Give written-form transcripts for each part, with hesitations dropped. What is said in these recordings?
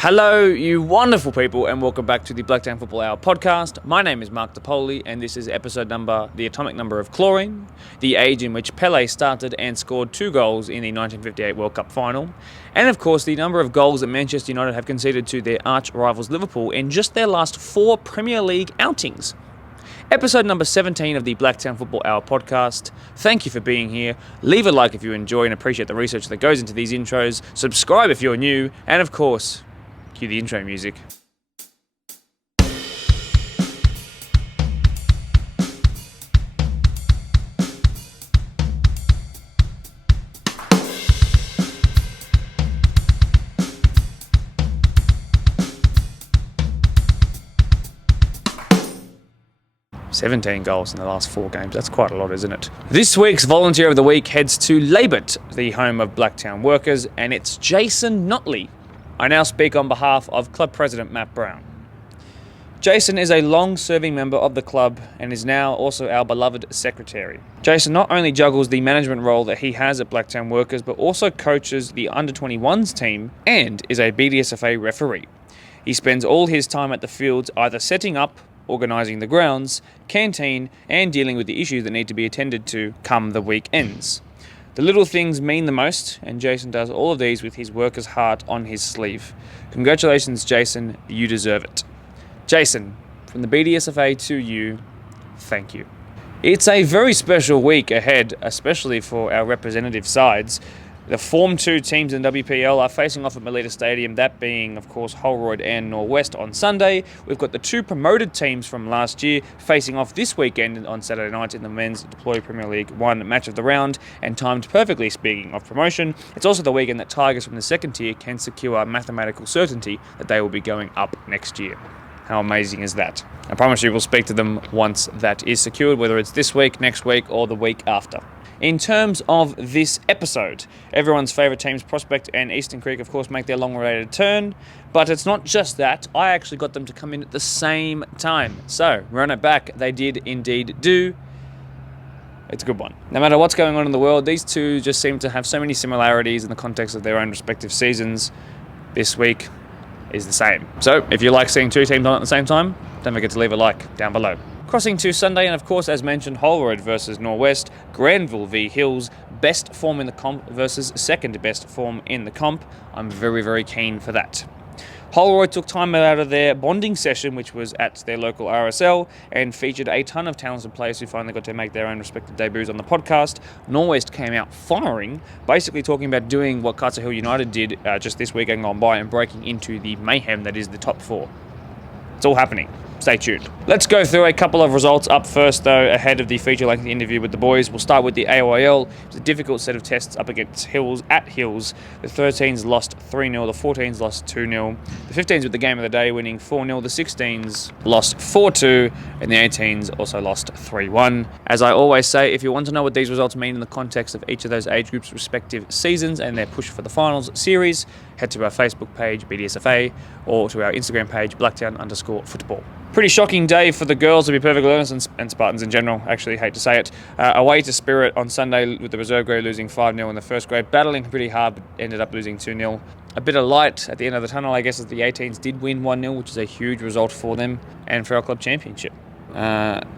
Hello, you wonderful people, and welcome back to the Blacktown Football Hour podcast. My name is Mark DePoli, and this is episode number, the atomic number of chlorine, the age in which Pele started and scored 2 goals in the 1958 World Cup final, and of course the number of goals that Manchester United have conceded to their arch rivals Liverpool in just their last 4 Premier League outings. Episode number 17 of the Blacktown Football Hour podcast. Thank you for being here. Leave a like if you enjoy and appreciate the research that goes into these intros. Subscribe if you're new, and of course, cue the intro music. "17 goals in the last 4 games. That's quite a lot, isn't it? This week's Volunteer of the Week heads to ᴄʀᴇᴇᴜ, the home of Blacktown workers, and it's Jason Notley. I now speak on behalf of Club President Matt Brown. Jason is a long-serving member of the club and is now also our beloved secretary. Jason not only juggles the management role that he has at Blacktown Workers, but also coaches the under-21s team and is a BDSFA referee. He spends all his time at the fields either setting up, organising the grounds, canteen, and dealing with the issues that need to be attended to come the week ends. The little things mean the most, and Jason does all of these with his worker's heart on his sleeve. Congratulations, Jason. You deserve it. Jason, from the BDSFA to you, thank you. It's a very special week ahead, especially for our representative sides. The Form 2 teams in WPL are facing off at Melita Stadium, that being, of course, Holroyd and Norwest on Sunday. We've got the 2 promoted teams from last year facing off this weekend on Saturday night in the Men's Deploy Premier League 1 match of the round, and timed perfectly speaking of promotion. It's also the weekend that Tigers from the second tier can secure mathematical certainty that they will be going up next year. How amazing is that? I promise you we'll speak to them once that is secured, whether it's this week, next week, or the week after. In terms of this episode, everyone's favourite teams, Prospect and Eastern Creek, of course, make their long-awaited turn. But it's not just that. I actually got them to come in at the same time. So, run it back. They did indeed do. It's a good one. No matter what's going on in the world, these two just seem to have so many similarities in the context of their own respective seasons. This week is the same. So, if you like seeing 2 teams on at the same time, don't forget to leave a like down below. Crossing to Sunday, and of course, as mentioned, Holroyd versus Norwest, Granville v Hills, best form in the comp versus second best form in the comp. I'm very, very keen for that. Holroyd took time out of their bonding session, which was at their local RSL, and featured a ton of talented players who finally got to make their own respective debuts on the podcast. Norwest came out firing, basically talking about doing what Castle Hill United did just this weekend gone by and breaking into the mayhem that is the top 4. It's all happening. Stay tuned. Let's go through a couple of results up first, though, ahead of the feature-length interview with the boys. We'll start with the AOIL. It's a difficult set of tests up against Hills at Hills. The 13s lost 3-0, the 14s lost 2-0. The 15s with the game of the day, winning 4-0. The 16s lost 4-2, and the 18s also lost 3-1. As I always say, if you want to know what these results mean in the context of each of those age groups' respective seasons and their push for the finals series, head to our Facebook page, BDSFA, or to our Instagram page, Blacktown_football. Pretty shocking day for the girls, to be perfectly honest, and Spartans in general. Actually, hate to say it. Away to Spirit on Sunday with the reserve grade losing 5-0 in the first grade. Battling pretty hard, but ended up losing 2-0. A bit of light at the end of the tunnel, I guess, as the 18s did win 1-0, which is a huge result for them and for our club championship.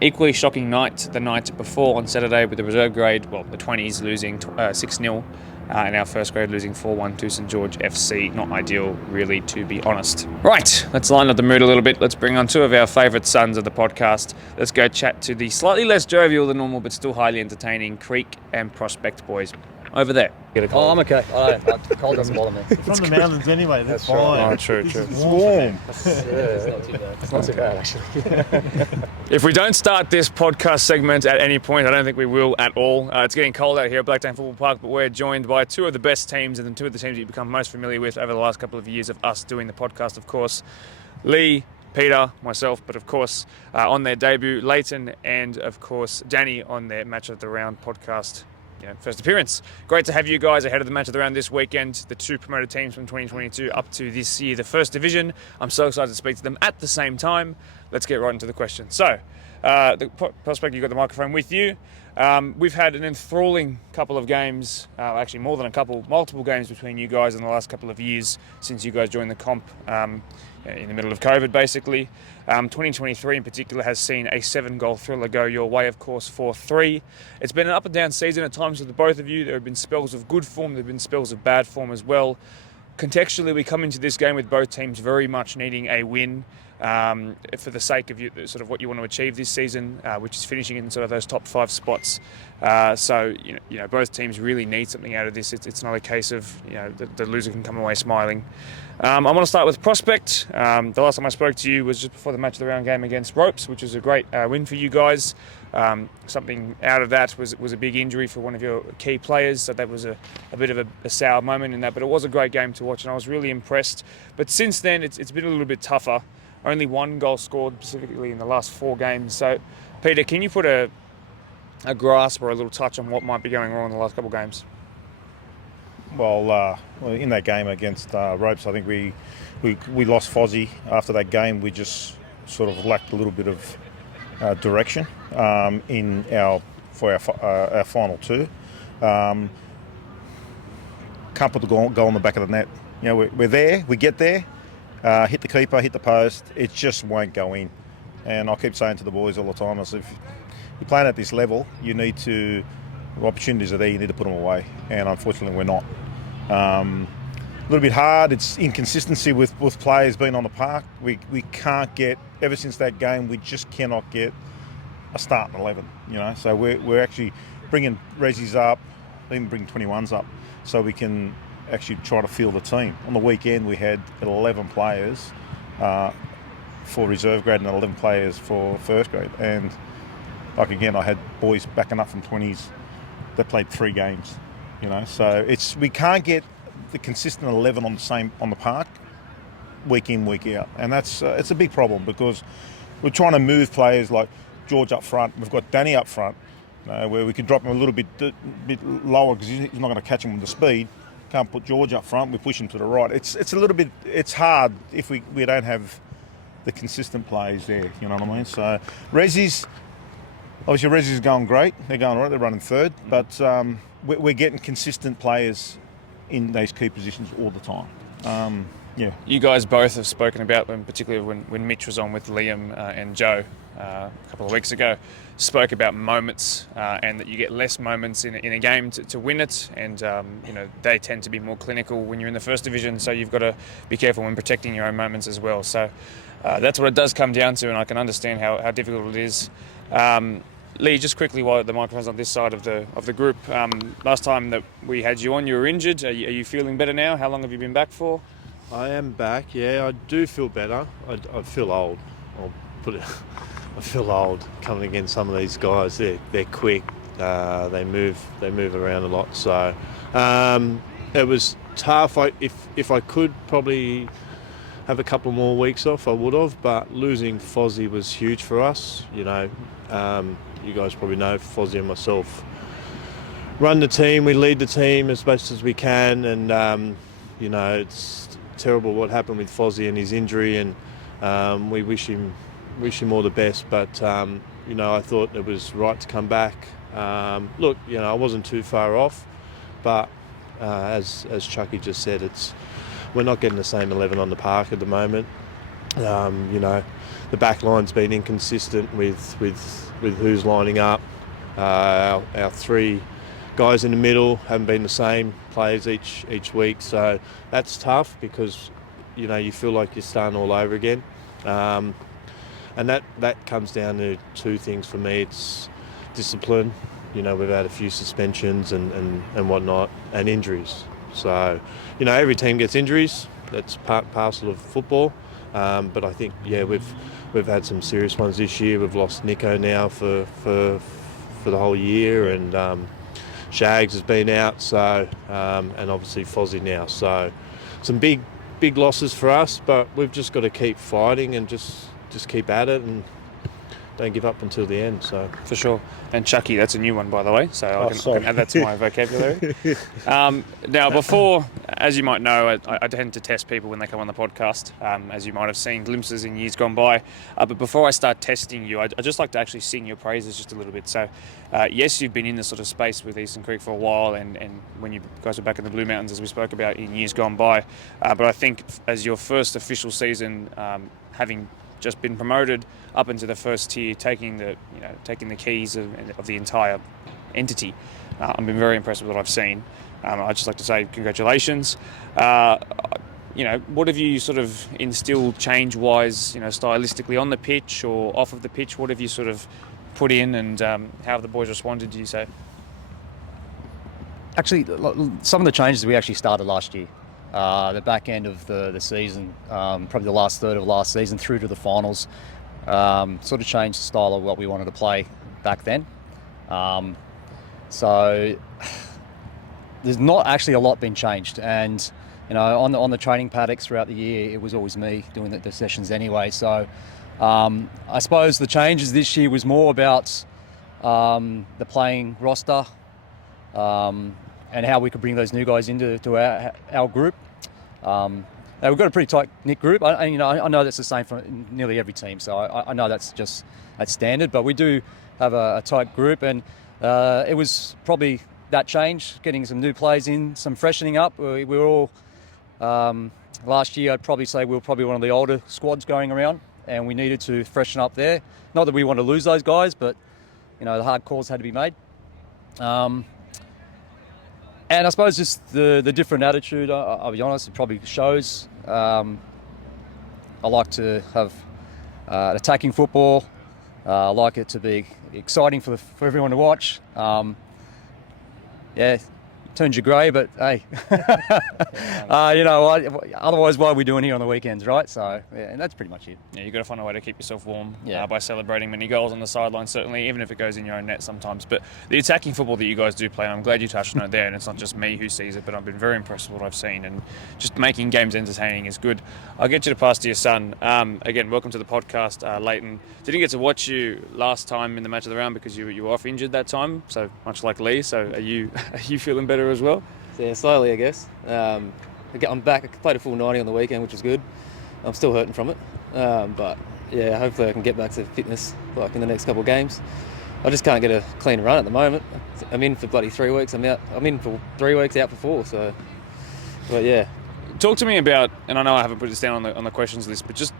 Equally shocking night the night before on Saturday with the reserve grade, well, the 20s losing 6-0. And our first grade losing 4-1 to St George FC. Not ideal, really, to be honest. Right, let's line up the mood a little bit. Let's bring on 2 of our favourite sons of the podcast. Let's go chat to the slightly less jovial than normal, but still highly entertaining Creek and Prospect boys. Over there. Oh, I'm okay. The cold doesn't bother me. It's from the mountains anyway, that's fine. Oh, true. It's warm. It's not too bad. It's not too bad, actually. If we don't start this podcast segment at any point, I don't think we will at all. It's getting cold out here at Blacktown Football Park, but we're joined by 2 of the best teams and 2 of the teams you've become most familiar with over the last couple of years of us doing the podcast, of course. Lee, Peter, myself, but of course on their debut, Leighton, and of course Danny on their Match of the Round podcast. First appearance. Great to have you guys ahead of the match of the round this weekend. The 2 promoted teams from 2022 up to this year, the First Division. I'm so excited to speak to them at the same time. let's get right into the question. So, the prospect, you've got the microphone with you. We've had an enthralling couple of games, actually more than a couple, multiple games between you guys in the last couple of years since you guys joined the comp in the middle of COVID, basically. 2023 in particular has seen a 7-goal thriller go your way, of course, 4-3. It's been an up and down season at times with the both of you. There have been spells of good form, there have been spells of bad form as well. Contextually, we come into this game with both teams very much needing a win for the sake of sort of what you want to achieve this season, which is finishing in sort of those top 5 spots. So both teams really need something out of this. It's not a case of the loser can come away smiling. I want to start with prospect. The last time I spoke to you was just before the match of the round game against Ropes, which was a great win for you guys. Something out of that was a big injury for one of your key players, so that was a bit of a sour moment in that, but it was a great game to watch and I was really impressed. But since then it's been a little bit tougher. Only 1 goal scored specifically in the last 4 games. So Peter, can you put a grasp or a little touch on what might be going wrong in the last couple of games? Well, in that game against Ropes, I think we lost Fozzie. After that game, we just sort of lacked a little bit of direction in our final 2. Can't put the goal in the back of the net. We're there, we get there, hit the keeper, hit the post, it just won't go in. And I keep saying to the boys all the time, if you're playing at this level, the opportunities are there, you need to put them away. And unfortunately, we're not. A little bit hard, it's inconsistency with players being on the park. We can't get, ever since that game, we just cannot get a starting 11, So we're actually bringing Rezzies up, even bringing 21s up, so we can actually try to field the team. On the weekend, we had 11 players for reserve grade and 11 players for first grade. And again, I had boys backing up from 20s that played 3 games. So we can't get the consistent 11 on the park week in, week out, and that's it's a big problem because we're trying to move players like George up front. We've got Danny up front, where we can drop him a little bit lower because he's not going to catch him with the speed. Can't put George up front. We push him to the right. It's a little bit. It's hard if we don't have the consistent plays there. You know what I mean? So Rezzies. Obviously, Rezzies are going great. They're going all right. They're running third, but we're getting consistent players in those key positions all the time. You guys both have spoken about them, particularly when Mitch was on with Liam and Joe a couple of weeks ago, spoke about moments and that you get less moments in a game to win it, and they tend to be more clinical when you're in the first division, so you've got to be careful when protecting your own moments as well. So that's what it does come down to, and I can understand how difficult it is. Lee, just quickly while the microphone's on this side of the group, last time that we had you on, you were injured. Are you feeling better now? How long have you been back for? I am back, yeah. I do feel better. I feel old. I'll put it. I feel old coming against some of these guys. They're quick. They move around a lot. So it was tough. If I could probably have a couple more weeks off, I would have. But losing Fozzie was huge for us. You guys probably know Fozzie and myself run the team. We lead the team as best as we can, and it's terrible what happened with Fozzie and his injury, and we wish him all the best. But I thought it was right to come back. Look, I wasn't too far off, but as Chucky just said, we're not getting the same 11 on the park at the moment. The back line's been inconsistent with who's lining up. Our 3 guys in the middle haven't been the same players each week, so that's tough because you feel like you're starting all over again. And that comes down to 2 things for me. It's discipline. We've had a few suspensions and whatnot, and injuries. So every team gets injuries. That's parcel of football. But I think we've had some serious ones this year. We've lost Nico now for the whole year, and Shags has been out. So and obviously Fozzie now. So some big losses for us. But we've just got to keep fighting and just keep at it. And don't give up until the end. So For sure. And Chucky, that's a new one, by the way, so I can add that to my vocabulary. Now, before, as you might know, I tend to test people when they come on the podcast, as you might have seen glimpses in years gone by. But before I start testing you, I'd just like to actually sing your praises just a little bit. So, yes, you've been in this sort of space with Eastern Creek for a while, and when you guys were back in the Blue Mountains, as we spoke about, in years gone by. But I think as your first official season, having just been promoted up into the first tier, taking the keys of the entire entity, I've been very impressed with what I've seen. I'd just like to say congratulations. What have you sort of instilled change-wise, stylistically on the pitch or off of the pitch? What have you sort of put in, and how have the boys responded, do you say? Actually, some of the changes we actually started last year. The back end of the season, probably the last third of last season through to the finals, sort of changed the style of what we wanted to play back then. So there's not actually a lot been changed, and on the training paddocks throughout the year, it was always me doing the sessions anyway. So I suppose the changes this year was more about the playing roster. And how we could bring those new guys into our group. Now we've got a pretty tight-knit group. I know that's the same for nearly every team, so I know that's standard. But we do have a tight group, and it was probably that change, getting some new players in, some freshening up. We were all last year. I'd probably say we were probably one of the older squads going around, and we needed to freshen up there. Not that we want to lose those guys, but the hard calls had to be made. And I suppose just the different attitude, I'll be honest, it probably shows. I like to have attacking football. I like it to be exciting for everyone to watch. Turns you grey, but hey, otherwise what are we doing here on the weekends, right? So, and that's pretty much it. Yeah, you've got to find a way to keep yourself warm by celebrating many goals on the sideline, certainly, even if it goes in your own net sometimes. But the attacking football that you guys do play, and I'm glad you touched on it there, and it's not just me who sees it, but I've been very impressed with what I've seen, and just making games entertaining is good. I'll get you to pass to your son. Again, welcome to the podcast, Leighton. Didn't get to watch you last time in the match of the round because you were off injured that time, so much like Lee. So are you feeling better as well? Yeah, slowly, I guess. I'm back. I played a full 90 on the weekend, which was good. I'm still hurting from it. But yeah, hopefully I can get back to fitness like in the next couple of games. I just can't get a clean run at the moment. I'm in for bloody 3 weeks. I'm in for 3 weeks, out for 4. So, but yeah. Talk to me about, and I know I haven't put this down on the questions list, but just,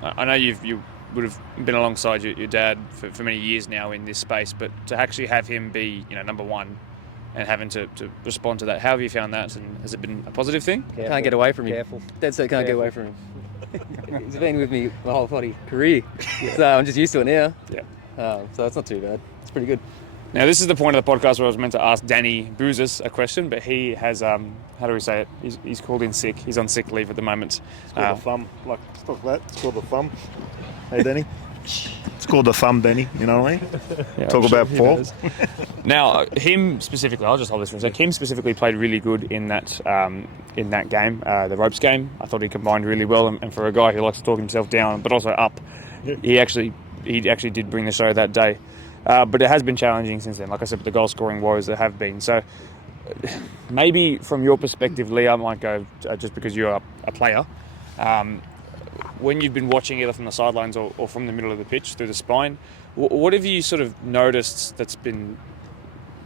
I know you would have been alongside your dad for many years now in this space, but to actually have him be, number one, and having to respond to that. How have you found that, and has it been a positive thing? Careful. Can't get away from him. Careful. Dead set can't get away from him. He's been with me my whole bloody career, so I'm just used to it now. Yeah. So it's not too bad. It's pretty good. Now, this is the point of the podcast where I was meant to ask Danny Bouzas a question, but he has, how do we say it? He's called in sick. He's on sick leave at the moment. It's called the thumb. Like, stop that. It's called the thumb. Hey, Danny. It's called the thumb, Danny. You know what I mean? Yeah, Talk about Paul. Now, him specifically, I'll just hold this for a sec. Him specifically played really good in that game, the ropes game. I thought he combined really well, and for a guy who likes to talk himself down, but also up, he actually did bring the show that day. But it has been challenging since then. Like I said, with the goal scoring woes there have been. So maybe from your perspective, Lee, I might go just because you're a player. When you've been watching either from the sidelines or from the middle of the pitch through the spine, what have you sort of noticed that's been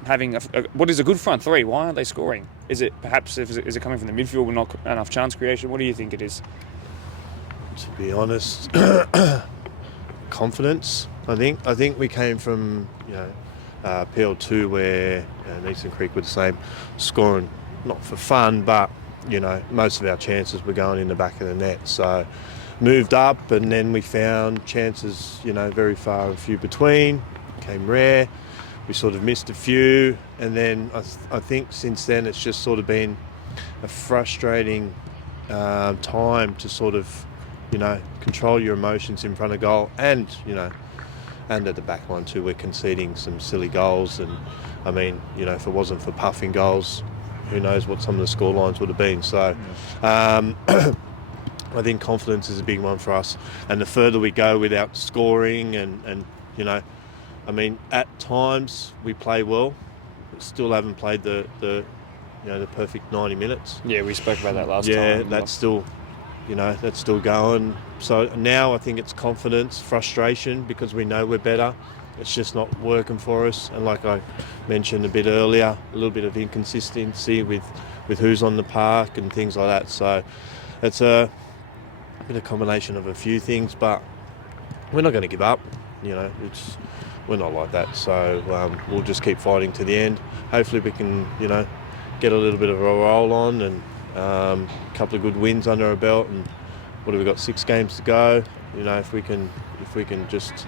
having what is a good front three? Why aren't they scoring? Is it perhaps is it coming from the midfield with not enough chance creation? What do you think it is? to be honest, confidence. I think we came from PL2 where Eastern Creek were the same, scoring not for fun, but most of our chances were going in the back of the net. So moved up, and then we found chances very far and few between, became rare. We sort of missed a few, and then I think since then it's just sort of been a frustrating time to sort of control your emotions in front of goal, and and at the back line too. We're conceding some silly goals, and I mean if it wasn't for puffing goals, who knows what some of the score lines would have been. So I think confidence is a big one for us, and the further we go without scoring and you know, I mean, at times we play well, but still haven't played the perfect 90 minutes. Yeah, we spoke about that last time. Yeah, that's still going. So now I think it's confidence, frustration, because we know we're better. It's just not working for us. And like I mentioned a bit earlier, a little bit of inconsistency with who's on the park and things like that. So it's a bit of combination of a few things, but we're not going to give up. You know, we're not like that. So we'll just keep fighting to the end. Hopefully we can, you know, get a little bit of a roll on and a couple of good wins under our belt. And what have we got? 6 games to go. You know, if we can just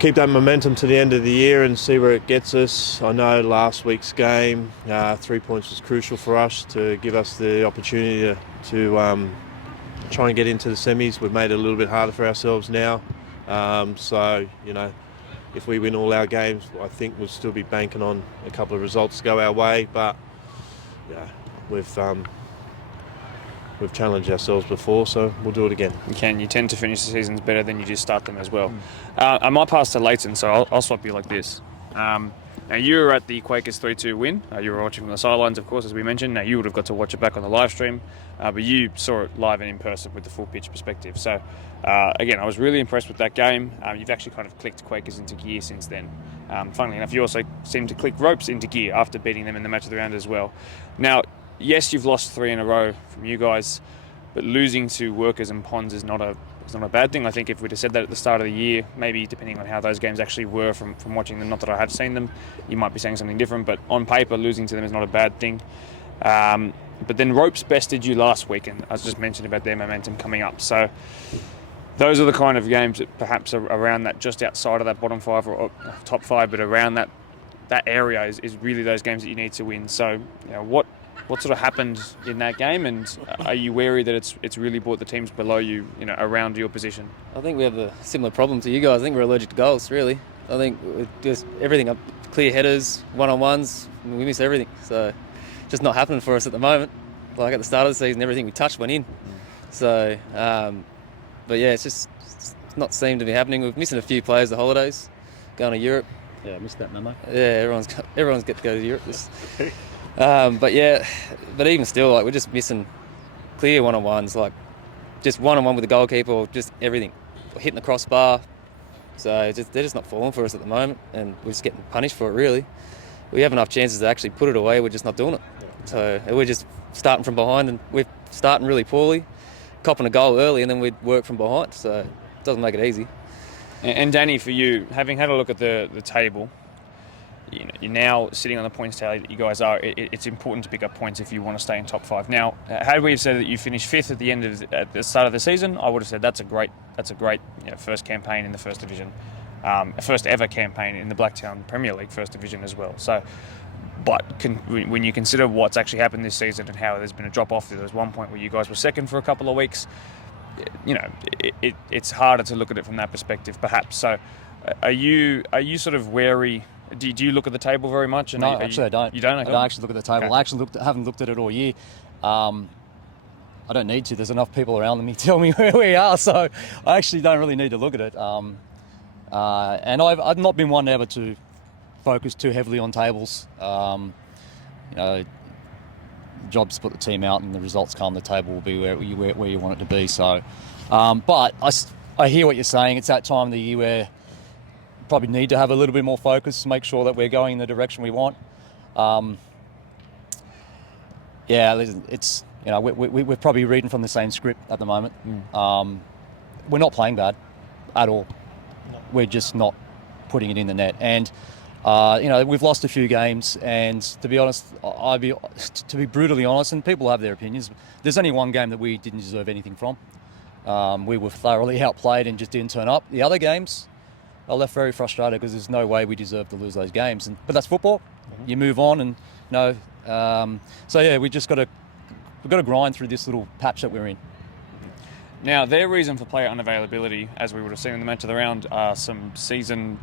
keep that momentum to the end of the year and see where it gets us. I know last week's game, 3 points was crucial for us to give us the opportunity to try and get into the semis. We've made it a little bit harder for ourselves now. So, you know, if we win all our games, I think we'll still be banking on a couple of results to go our way. But yeah, we've challenged ourselves before, so we'll do it again. You tend to finish the seasons better than you just start them as well. I might pass to Leighton, so I'll swap you like this. Now, you were at the Quakers 3-2 win. You were watching from the sidelines, of course, as we mentioned. Now, you would have got to watch it back on the live stream, but you saw it live and in person with the full pitch perspective. So, again, I was really impressed with that game. You've actually kind of clicked Quakers into gear since then. Funnily enough, you also seem to click Ropes into gear after beating them in the match of the round as well. Now, yes, you've lost 3 in a row from you guys, but losing to Workers and Ponds is not a bad thing. I think if we'd have said that at the start of the year, maybe depending on how those games actually were from watching them, not that I have seen them, you might be saying something different, but on paper, losing to them is not a bad thing. But then Ropes bested you last week, and I was just mentioned about their momentum coming up. So those are the kind of games that perhaps are around that, just outside of that bottom 5 or top 5, but around that area is really those games that you need to win. So, you know, what sort of happened in that game, and are you wary that it's really brought the teams below you, you know, around your position? I think we have a similar problem to you guys. I think we're allergic to goals, really. I think just everything up, clear headers, one-on-ones, we miss everything. So just not happening for us at the moment. Like at the start of the season, everything we touched went in. So, but yeah, it's not seemed to be happening. We're missing a few players the holidays, going to Europe. Yeah, I missed that memo. Yeah, everyone's got to go to Europe. But even still, like, we're just missing clear one-on-ones, like just one-on-one with the goalkeeper or just everything, hitting the crossbar. So they're just not falling for us at the moment, and we're just getting punished for it, really. We have enough chances to actually put it away, we're just not doing it. So we're just starting from behind, and we're starting really poorly, copping a goal early, and then we'd work from behind, so it doesn't make it easy. And Danny, for you, having had a look at the table, you know, you're now sitting on the points tally that you guys are. It's important to pick up points if you want to stay in top 5. Now, had we have said that you finished 5th at the start of the season, I would have said that's a great you know, first campaign in the First Division, first ever campaign in the Blacktown Premier League First Division as well. So, but when you consider what's actually happened this season and how there's been a drop off, there was one point where you guys were second for a couple of weeks. You know, it's harder to look at it from that perspective, perhaps. So, are you sort of wary? Do you look at the table very much? No, actually I don't. You don't? I don't actually look at the table. Okay. I actually haven't looked at it all year. I don't need to. There's enough people around me tell me where we are, so I actually don't really need to look at it. And I've not been one ever to focus too heavily on tables. You know, job's to put the team out, and the results come. The table will be where you want it to be. So, but I hear what you're saying. It's that time of the year where probably need to have a little bit more focus to make sure that we're going in the direction we want. It's, you know, we're probably reading from the same script at the moment. We're not playing bad at all. No. We're just not putting it in the net. And you know, we've lost a few games, and to be honest, to be brutally honest, and people have their opinions, there's only one game that we didn't deserve anything from. We were thoroughly outplayed and just didn't turn up. The other games, I left very frustrated because there's no way we deserve to lose those games. But that's football. Mm-hmm. You move on, and you know. So yeah, we've got to grind through this little patch that we're in. Now, their reason for player unavailability, as we would have seen in the match of the round, are some season,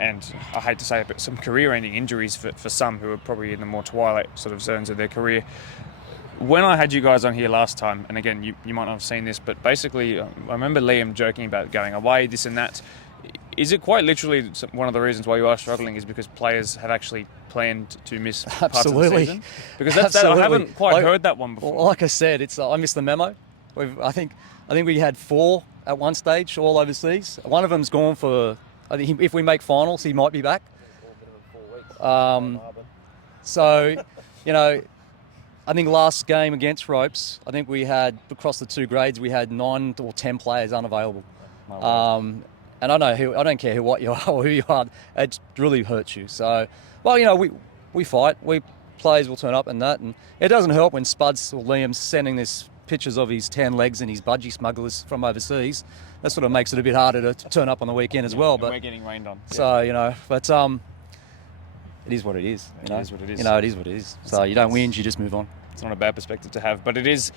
and I hate to say it, but some career-ending injuries for some who are probably in the more twilight sort of zones of their career. When I had you guys on here last time, and again, you might not have seen this, but basically, I remember Liam joking about going away, this and that. Is it quite literally one of the reasons why you are struggling is because players have actually planned to miss parts of the season? Because I haven't quite heard that one before. Well, like I said, it's I missed the memo. I think we had 4 at one stage, all overseas. One of them's gone for. I think if we make finals, he might be back. So, I think last game against Ropes, I think we had across the 2 grades we had 9 or 10 players unavailable. And I don't care what you are or who you are, it really hurts you. So, well, we fight. Players will turn up and that, and it doesn't help when Spuds or Liam's sending this pictures of his tan legs and his budgie smugglers from overseas. That sort of makes it a bit harder to turn up on the weekend as well. But we're getting rained on. So but it is what it is. It is what it is. It is what it is. So you don't win, you just move on. It's not a bad perspective to have, but it is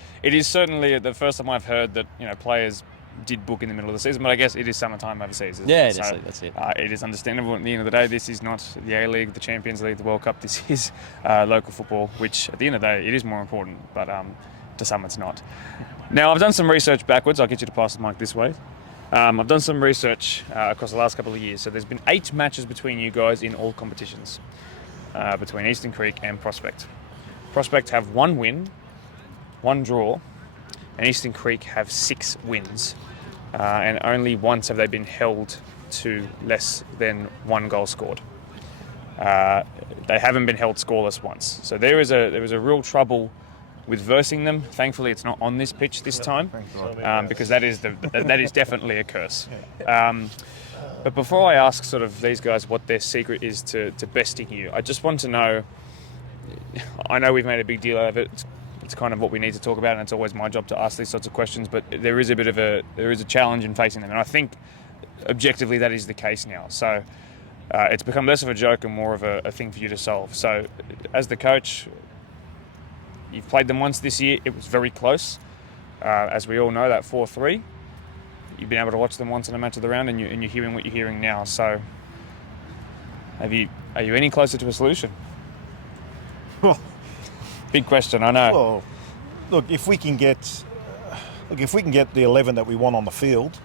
certainly the first time I've heard that players did book in the middle of the season, but I guess it is summertime overseas. That's it. It is understandable. At the end of the day, this is not the A-League, the Champions League, the World Cup. This is local football, which at the end of the day, it is more important, but to some it's not. Now, I've done some research backwards. I'll get you to pass the mic this way. I've done some research across the last couple of years. So there's been 8 matches between you guys in all competitions, between Eastern Creek and Prospect. Prospect have 1 win, 1 draw, and Eastern Creek have 6 wins. And only once have they been held to less than 1 goal scored. They haven't been held scoreless once. So there is a real trouble with versing them. Thankfully, it's not on this pitch this time, because that is definitely a curse. But before I ask sort of these guys what their secret is to besting you, I just want to know. I know we've made a big deal out of it. It's kind of what we need to talk about, and it's always my job to ask these sorts of questions. But there is a challenge in facing them, and I think objectively that is the case now. So it's become less of a joke and more of a thing for you to solve. So as the coach, you've played them once this year. It was very close, as we all know, that 4-3. You've been able to watch them once in a match of the round, and you're hearing what you're hearing now. So are you any closer to a solution? Big question, I know. Well, look, if we can get the 11 that we want on the field,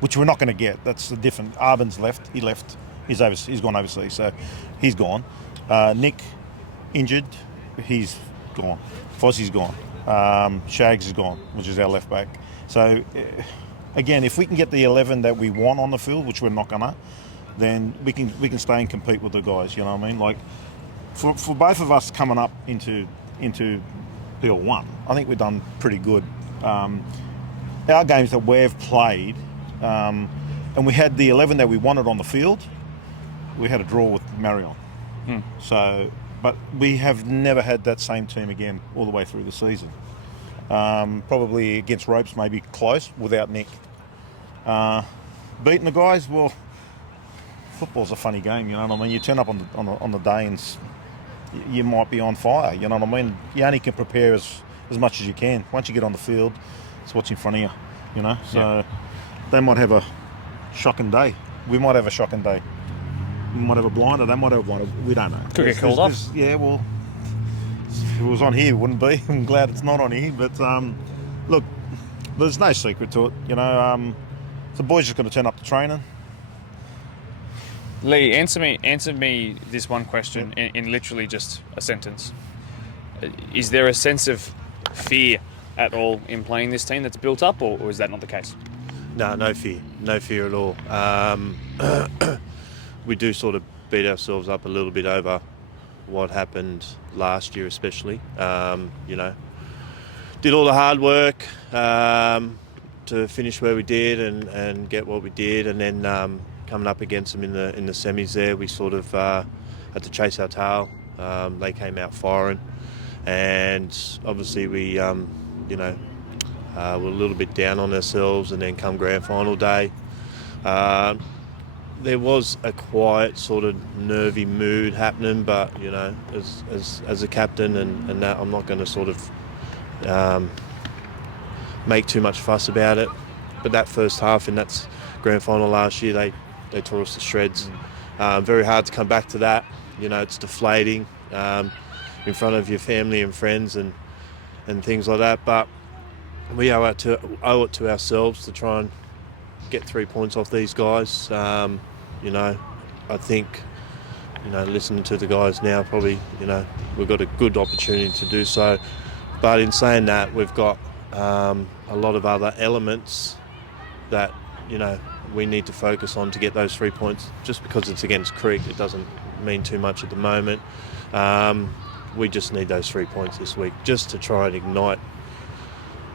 which we're not going to get, that's the different. Arben's left. He left. He's gone overseas, so he's gone. Nick injured. He's gone. Fozzie's gone. Shags is gone, which is our left back. So again, if we can get the 11 that we want on the field, which we're not gonna, then we can stay and compete with the guys. You know what I mean? Like. For both of us coming up into PL1, I think we've done pretty good. Our games that we've played, and we had the 11 that we wanted on the field, we had a draw with Marion. So, but we have never had that same team again all the way through the season. Probably against Ropes, maybe close without Nick. Beating the guys, well, football's a funny game, you know what I mean? You turn up on the day and you might be on fire, you know what I mean? You only can prepare as much as you can. Once you get on the field, it's what's in front of you, you know? So they might have a shocking day. We might have a shocking day. We might have a blinder. They might have one. We don't know. Could get called off. Yeah, well, if it was on here, it wouldn't be. I'm glad it's not on here. But look, there's no secret to it, you know. The boys just got to turn up to training. Lee, answer me this one question in literally just a sentence. Is there a sense of fear at all in playing this team that's built up, or is that not the case? No fear at all. We do sort of beat ourselves up a little bit over what happened last year, especially. Did all the hard work to finish where we did and get what we did, and then coming up against them in the semis there, we sort of had to chase our tail. They came out firing, and obviously we were a little bit down on ourselves. And then come grand final day, there was a quiet sort of nervy mood happening, but you know, as a captain and that, I'm not going to sort of make too much fuss about it. But that first half in that grand final last year, they tore us to shreds. Very hard to come back to that. You know, it's deflating in front of your family and friends and things like that. But we owe it to ourselves to try and get 3 points off these guys. You know, I think, you know, listening to the guys now, probably, you know, we've got a good opportunity to do so. But in saying that, we've got a lot of other elements that, you know, we need to focus on to get those 3 points. Just because it's against Creek, it doesn't mean too much at the moment. We just need those 3 points this week just to try and ignite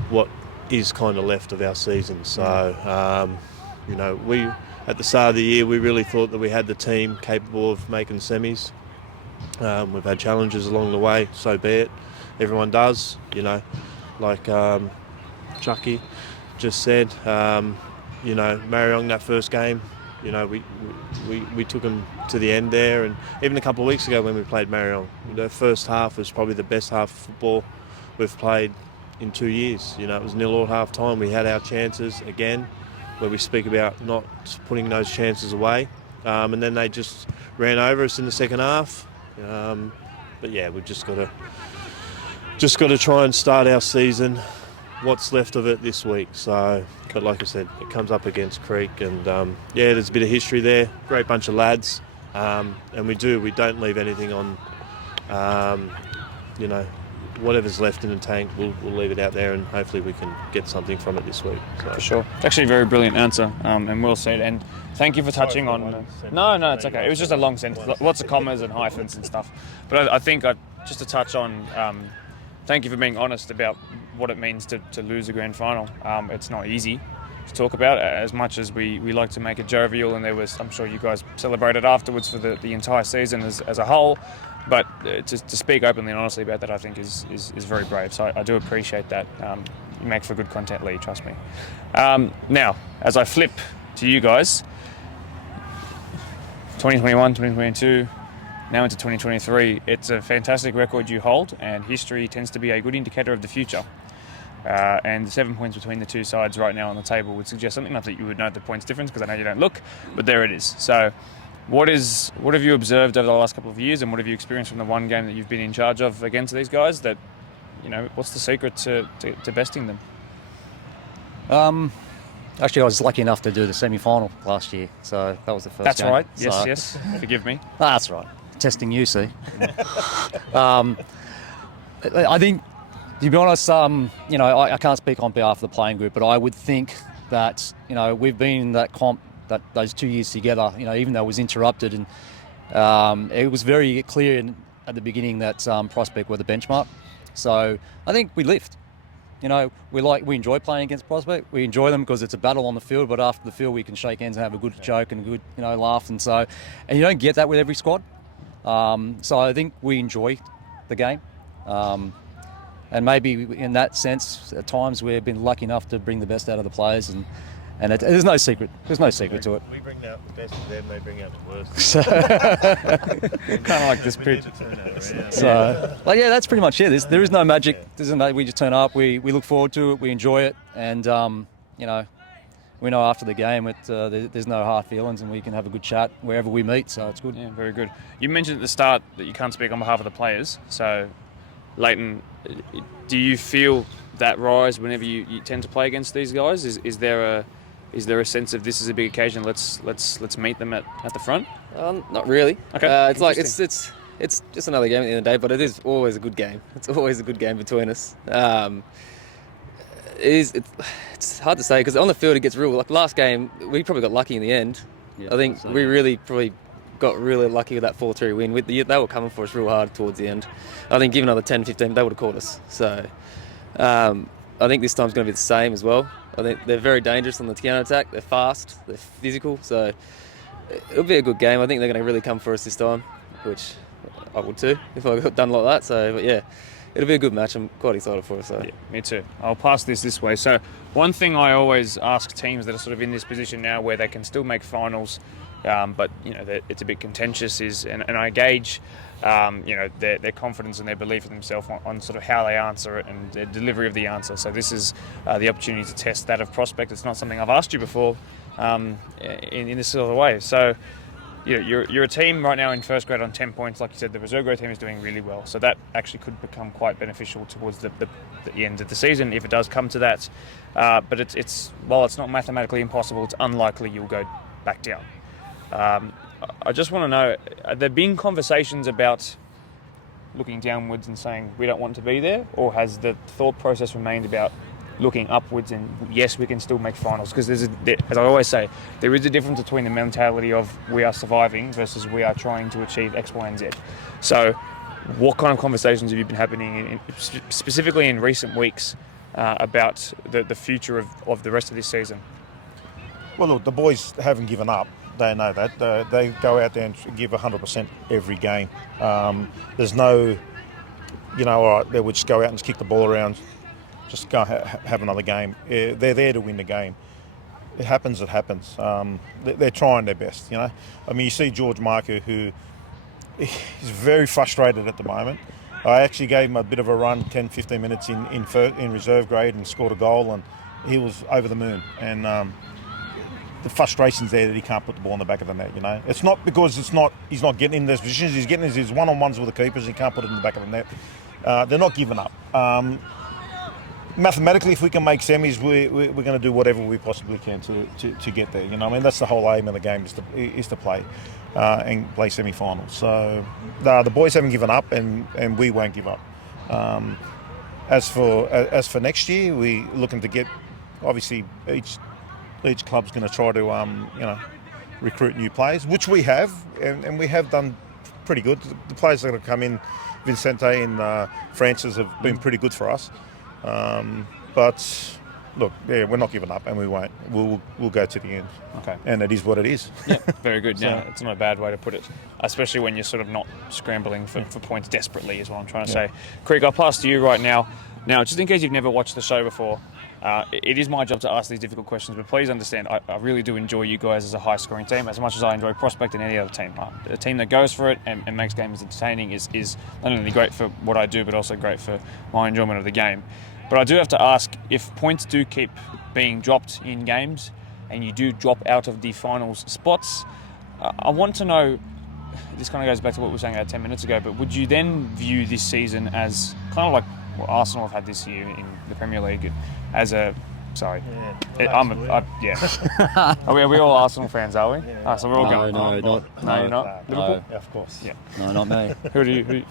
what is kind of left of our season. So, you know, we at the start of the year, we really thought that we had the team capable of making semis. We've had challenges along the way, so be it. Everyone does, you know, like Chucky just said. You know, Mariong, that first game, you know, we took them to the end there, and even a couple of weeks ago when we played Mariong, the first half was probably the best half of football we've played in 2 years. You know, it was 0-0 at half time. We had our chances again, where we speak about not putting those chances away, and then they just ran over us in the second half. But yeah, we've just got to try and start our season, what's left of it this week. So, but like I said, it comes up against Creek, and yeah, there's a bit of history there. Great bunch of lads, and we don't leave anything on. You know, whatever's left in the tank, we'll leave it out there, and hopefully we can get something from it this week. So. For sure. It's actually a very brilliant answer, and well said. And thank you for touching on. No, it's okay. It was just a long sentence, lots of commas and hyphens and stuff. But I think just to touch on, thank you for being honest about what it means to lose a grand final. It's not easy to talk about, as much as we like to make it jovial, and I'm sure you guys celebrated afterwards for the entire season as a whole. But to speak openly and honestly about that, I think is very brave. So I do appreciate that. You make for good content, Lee, trust me. Now, as I flip to you guys, 2021, 2022, now into 2023, it's a fantastic record you hold, and history tends to be a good indicator of the future. And the 7 points between the two sides right now on the table would suggest something. Not that you would note the points difference, because I know you don't look, but there it is. So what have you observed over the last couple of years, and what have you experienced from the one game that you've been in charge of against these guys? That, you know, what's the secret to besting them? Actually, I was lucky enough to do the semi-final last year, so that was the first That's game. right. So, Yes. Forgive me. That's right. Testing you, see. I think, to be honest, you know, I can't speak on behalf of the playing group, but I would think that, you know, we've been in that comp, those 2 years together, you know, even though it was interrupted, and it was very clear at the beginning that Prospect were the benchmark. So I think we lift. You know, we enjoy playing against Prospect. We enjoy them because it's a battle on the field, but after the field we can shake hands and have a good joke and a good, you know, laugh. And you don't get that with every squad. So I think we enjoy the game. And maybe in that sense, at times we've been lucky enough to bring the best out of the players, and there's no secret. There's no secret to it. We bring out the best of them, they bring out the worst. So, Kind of like this pitch. so, like, yeah, that's pretty much it. There is no magic. We just turn up. We look forward to it. We enjoy it, and you know, we know after the game there's no hard feelings, and we can have a good chat wherever we meet. So it's good. Yeah, very good. You mentioned at the start that you can't speak on behalf of the players. So, Leighton, do you feel that rise whenever you tend to play against these guys? Is there a sense of this is a big occasion? Let's meet them at the front. Not really. Okay. It's like it's just another game at the end of the day, but it is always a good game. It's always a good game between us. It's hard to say because on the field it gets real. Like last game, we probably got lucky in the end. Yeah, I think we really probably got really lucky with that 4-3 win. They were coming for us real hard towards the end. I think given another 10-15, they would have caught us. So I think this time's going to be the same as well. I think they're very dangerous on the counter-attack. They're fast, they're physical, so it'll be a good game. I think they're going to really come for us this time, which I would too if I got done like that. So, but yeah, it'll be a good match. I'm quite excited for it. So. Yeah, me too. I'll pass this way. So one thing I always ask teams that are sort of in this position now where they can still make finals, but you know it's a bit contentious, and I gauge you know their confidence and their belief in themselves on sort of how they answer it and their delivery of the answer. So this is the opportunity to test that of Prospect. It's not something I've asked you before in this sort of way. So you're a team right now in first grade on 10 points. Like you said, the reserve grade team is doing really well. So that actually could become quite beneficial towards the end of the season if it does come to that. But it's while it's not mathematically impossible, it's unlikely you'll go back down. I just want to know, have there been conversations about looking downwards and saying we don't want to be there, or has the thought process remained about looking upwards and yes, we can still make finals? Because as I always say, there is a difference between the mentality of we are surviving versus we are trying to achieve X, Y, and Z. So what kind of conversations have you been happening specifically in recent weeks about the future of the rest of this season? Well, look, the boys haven't given up. They know that. They go out there and give 100% every game. There's no, all right, they would just go out and just kick the ball around, just go have another game. They're there to win the game. It happens, it happens. They're trying their best, I mean, you see George Marker, who is very frustrated at the moment. I actually gave him a bit of a run, 10, 15 minutes in reserve grade and scored a goal, and he was over the moon. And the frustration's there that he can't put the ball in the back of the net, It's not because he's not getting in those positions. He's getting his one-on-ones with the keepers. He can't put it in the back of the net. They're not giving up. Mathematically, if we can make semis, we're going to do whatever we possibly can to get there. I mean, that's the whole aim of the game is to play and play semi-finals. So the boys haven't given up, and we won't give up. As for next year, we're looking to get, obviously, each club's going to try to recruit new players, which we have, and we have done pretty good. The players that have come in, Vicente and Francis, have been pretty good for us. But look, yeah, we're not giving up, and we won't. We'll go to the end. Okay. And it is what it is. Yeah, very good. No, it's not a bad way to put it, especially when you're sort of not scrambling for points desperately, is what I'm trying to say. Craig, I'll pass to you right now. Now, just in case you've never watched the show before, it is my job to ask these difficult questions, but please understand, I really do enjoy you guys as a high-scoring team as much as I enjoy Prospect and any other team. A team that goes for it and makes games entertaining is not only great for what I do, but also great for my enjoyment of the game. But I do have to ask, if points do keep being dropped in games and you do drop out of the finals spots, I want to know, this kind of goes back to what we were saying about 10 minutes ago, but would you then view this season as kind of like what Arsenal have had this year in the Premier League as a... Sorry. Yeah, Are we all Arsenal fans, are we? Yeah. So we're all going... No, you're not? Liverpool? Yeah, of course. Yeah. No, not me. Who do you...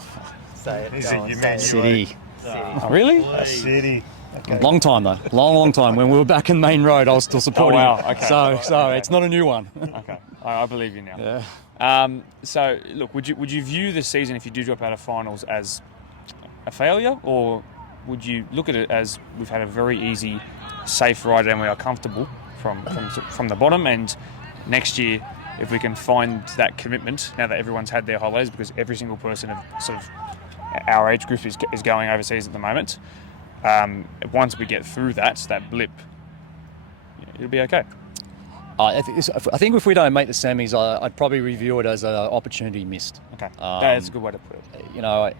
Say it. City. Oh, really? City. Okay. Long time though. Long time. When we were back in Main Road, I was still supporting. Oh, wow. Okay. So it's not a new one. Okay. I believe you now. Yeah. So, look, would you view this season, if you do drop out of finals, as a failure, or would you look at it as we've had a very easy, safe ride and we are comfortable from the bottom, and next year, if we can find that commitment, now that everyone's had their holidays, because every single person of sort of our age group is going overseas at the moment, once we get through that blip, it'll be okay. I think if we don't make the semis, I'd probably review it as an opportunity missed. Okay, that's a good way to put it.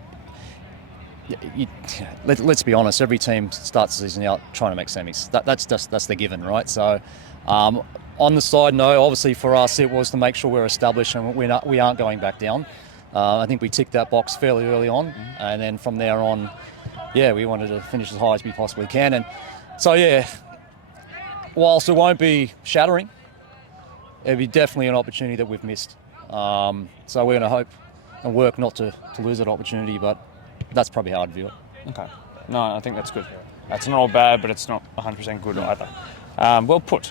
Let's be honest. Every team starts the season out trying to make semis. That's the given, right? So, on the side note, obviously for us it was to make sure we're established and we aren't going back down. I think we ticked that box fairly early on, and then from there on, we wanted to finish as high as we possibly can. And so, whilst it won't be shattering, it'll be definitely an opportunity that we've missed. So we're going to hope and work not to lose that opportunity, but that's probably how I'd view it. Okay. No, I think that's good. It's not all bad, but it's not 100% good either. Well put.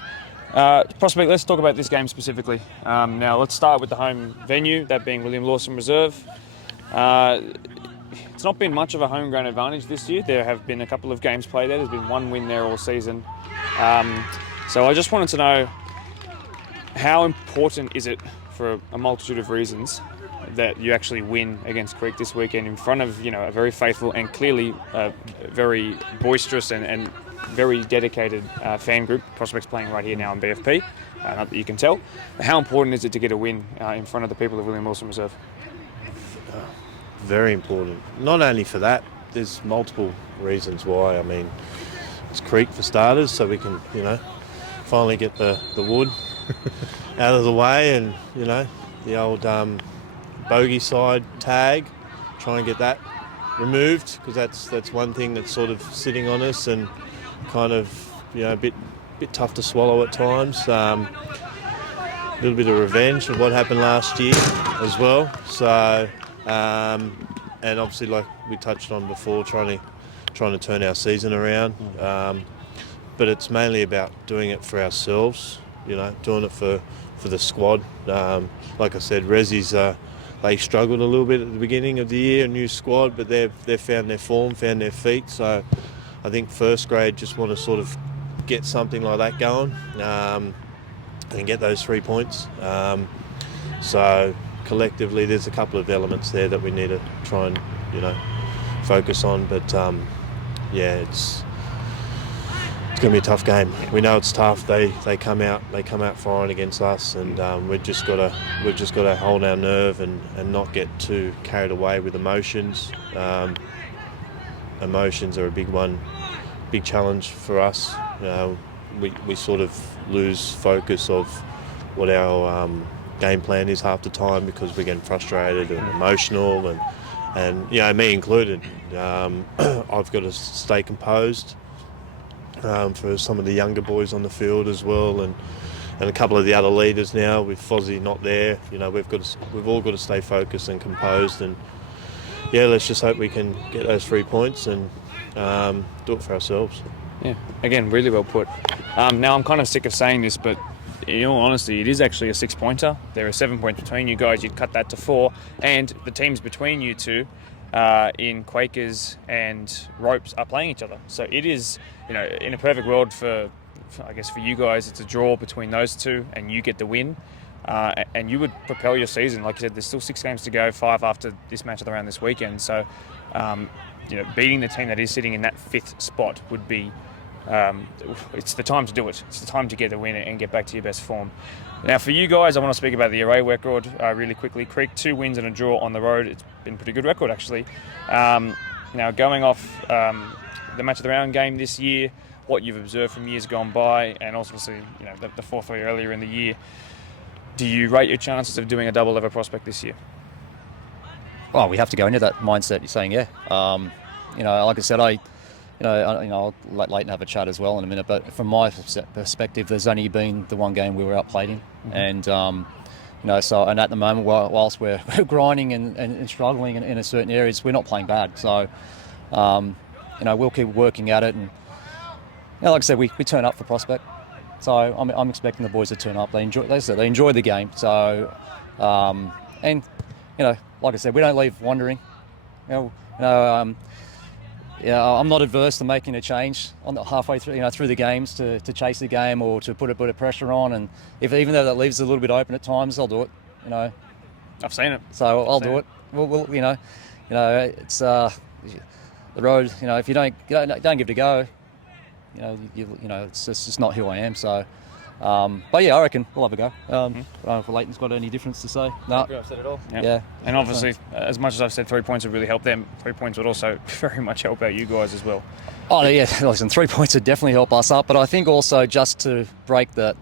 Prospect, let's talk about this game specifically. Now, let's start with the home venue, that being William Lawson Reserve. It's not been much of a homegrown advantage this year. There have been a couple of games played there. There's been one win there all season. So I just wanted to know, how important is it, for a multitude of reasons, that you actually win against Creek this weekend in front of, a very faithful and clearly very boisterous and very dedicated fan group. Prospects playing right here now in BFP, not that you can tell. How important is it to get a win in front of the people of William Lawson Reserve? Very important. Not only for that, there's multiple reasons why. I mean, it's Creek for starters, so we can, finally get the wood out of the way, and, bogey side tag, try and get that removed, because that's one thing that's sort of sitting on us and kind of a bit tough to swallow at times. A little bit of revenge of what happened last year as well. So and obviously, like we touched on before, trying to turn our season around. But it's mainly about doing it for ourselves, doing it for the squad. Like I said, Resi's they struggled a little bit at the beginning of the year, a new squad, but they've found their form, found their feet. So I think first grade just want to sort of get something like that going and get those 3 points. So collectively, there's a couple of elements there that we need to try and focus on. But it's going to be a tough game. We know it's tough. They come out firing against us, and we've just got to hold our nerve and not get too carried away with emotions. Emotions are a big challenge for us. We sort of lose focus of what our game plan is half the time because we're getting frustrated and emotional, and me included. I've got to stay composed. For some of the younger boys on the field as well, and a couple of the other leaders now with Fozzie not there, we've all got to stay focused and composed, and let's just hope we can get those 3 points and do it for ourselves. Yeah, again, really well put. Now I'm kind of sick of saying this, but in all honesty, it is actually a 6-pointer. There are 7 points between you guys. You'd cut that to 4, and the teams between you two in Quakers and Ropes are playing each other. So it is, in a perfect world for you guys, it's a draw between those two and you get the win. And you would propel your season. Like you said, there's still 6 games to go, 5 after this match of the round this weekend. So, beating the team that is sitting in that 5th spot would be, it's the time to do it. It's the time to get the win and get back to your best form. Now, for you guys, I want to speak about the away record really quickly. Creek, 2 wins and a draw on the road. It's been a pretty good record, actually. Now, going off the match of the round game this year, what you've observed from years gone by, and also the 4-3 earlier in the year, do you rate your chances of doing a double level prospect this year? Well, we have to go into that mindset. You're saying, yeah. Like I said, I'll let Leighton have a chat as well in a minute. But from my perspective, there's only been the one game we were outplayed in, and and at the moment, whilst we're grinding and struggling in certain areas, we're not playing bad. So, we'll keep working at it, and like I said, we turn up for prospect. So I'm expecting the boys to turn up. They enjoy the game. So, like I said, we don't leave wondering. I'm not adverse to making a change on the halfway through, through the games to chase the game or to put a bit of pressure on. And even though that leaves it a little bit open at times, I'll do it. I've seen it. So I'll do it. We'll it's the road. If you don't give it a go, it's just not who I am. So, but yeah, I reckon we'll have a go. I don't know if Leighton's got any difference to say. No, I've said it all. Yeah. And obviously, as much as I've said 3 points would really help them, 3 points would also very much help out you guys as well. Oh yeah, listen, 3 points would definitely help us up. But I think also just to break that,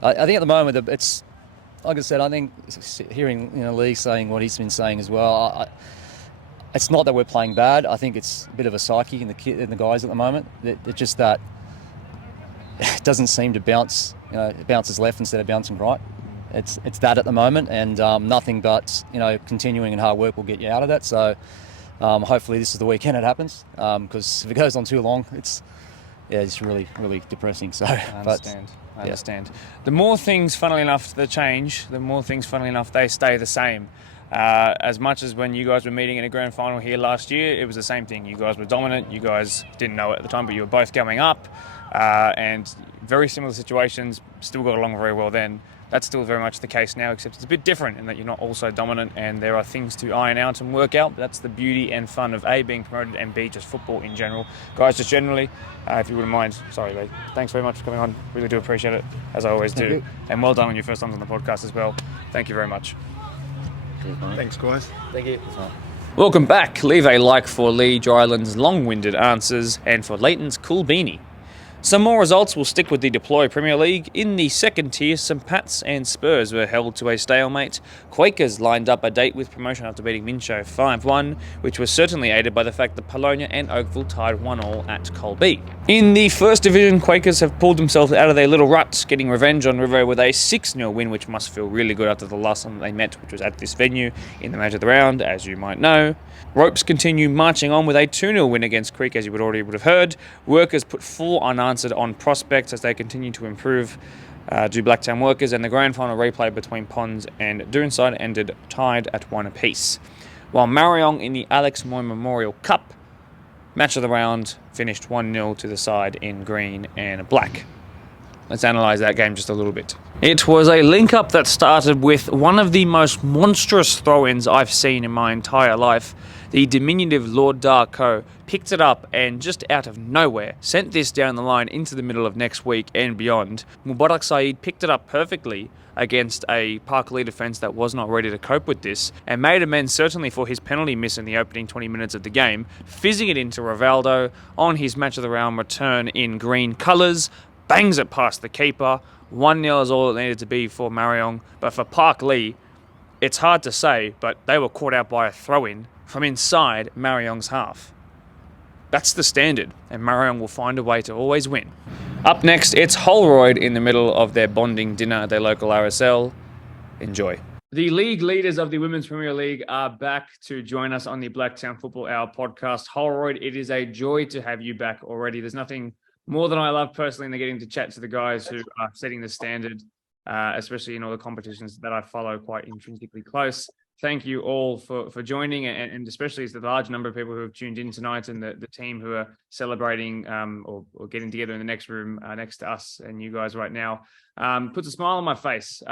I think at the moment it's like I said. I think hearing Lee saying what he's been saying as well. It's not that we're playing bad. I think it's a bit of a psyche in the guys at the moment. It's just that it doesn't seem to bounce. It bounces left instead of bouncing right. It's that at the moment, and nothing but continuing and hard work will get you out of that. So hopefully this is the weekend it happens. Because if it goes on too long, it's really really depressing. So I understand. The more things, funnily enough, that change, the more things, funnily enough, they stay the same. As much as when you guys were meeting in a grand final here last year, it was the same thing. You guys were dominant. You guys didn't know it at the time, but you were both going up. And very similar situations, still got along very well then. That's still very much the case now, except it's a bit different in that you're not also dominant and there are things to iron out and work out. But that's the beauty and fun of A, being promoted, and B, just football in general. Guys, just generally, if you wouldn't mind, sorry Lee, thanks very much for coming on. Really do appreciate it, as I always do. And well done on your first time on the podcast as well. Thank you very much. Thanks, guys. Thank you. Welcome back. Leave a like for Lee Dryland's long-winded answers and for Leighton's cool beanie. Some more results will stick with the Deploy Premier League. In the second tier, St Pat's and Spurs were held to a stalemate. Quakers lined up a date with promotion after beating Mincho 5-1, which was certainly aided by the fact that Polonia and Oakville tied 1-1 at Colby. In the first division, Quakers have pulled themselves out of their little rut, getting revenge on River with a 6-0 win, which must feel really good after the last time they met, which was at this venue in the match of the round, as you might know. Ropes continue marching on with a 2-0 win against Creek, as you would have heard. Workers put 4 unanswered on prospects as they continue to improve do Blacktown Workers, and the grand final replay between Ponds and Doonside ended tied at 1 apiece. While Mariong in the Alex Moy Memorial Cup match of the round finished 1-0 to the side in green and black. Let's analyse that game just a little bit. It was a link-up that started with one of the most monstrous throw-ins I've seen in my entire life. The diminutive Lord Darko picked it up and just out of nowhere sent this down the line into the middle of next week and beyond. Mubarak Saeed picked it up perfectly against a Park Lee defence that was not ready to cope with this, and made amends certainly for his penalty miss in the opening 20 minutes of the game, fizzing it into Rivaldo on his match of the round return in green colours, bangs it past the keeper. 1-0 is all it needed to be for Mariong, but for Park Lee, it's hard to say, but they were caught out by a throw-in from inside Mariong's half. That's the standard, and Mariong will find a way to always win. Up next, it's Holroyd in the middle of their bonding dinner at their local RSL. Enjoy. The league leaders of the Women's Premier League are back to join us on the Blacktown Football Hour podcast. Holroyd, it is a joy to have you back already. There's nothing more than I love personally than getting to chat to the guys who are setting the standard, especially in all the competitions that I follow quite intrinsically close. Thank you all for joining, and especially as the large number of people who have tuned in tonight, and the team who are celebrating or getting together in the next room next to us and you guys right now. Puts a smile on my face.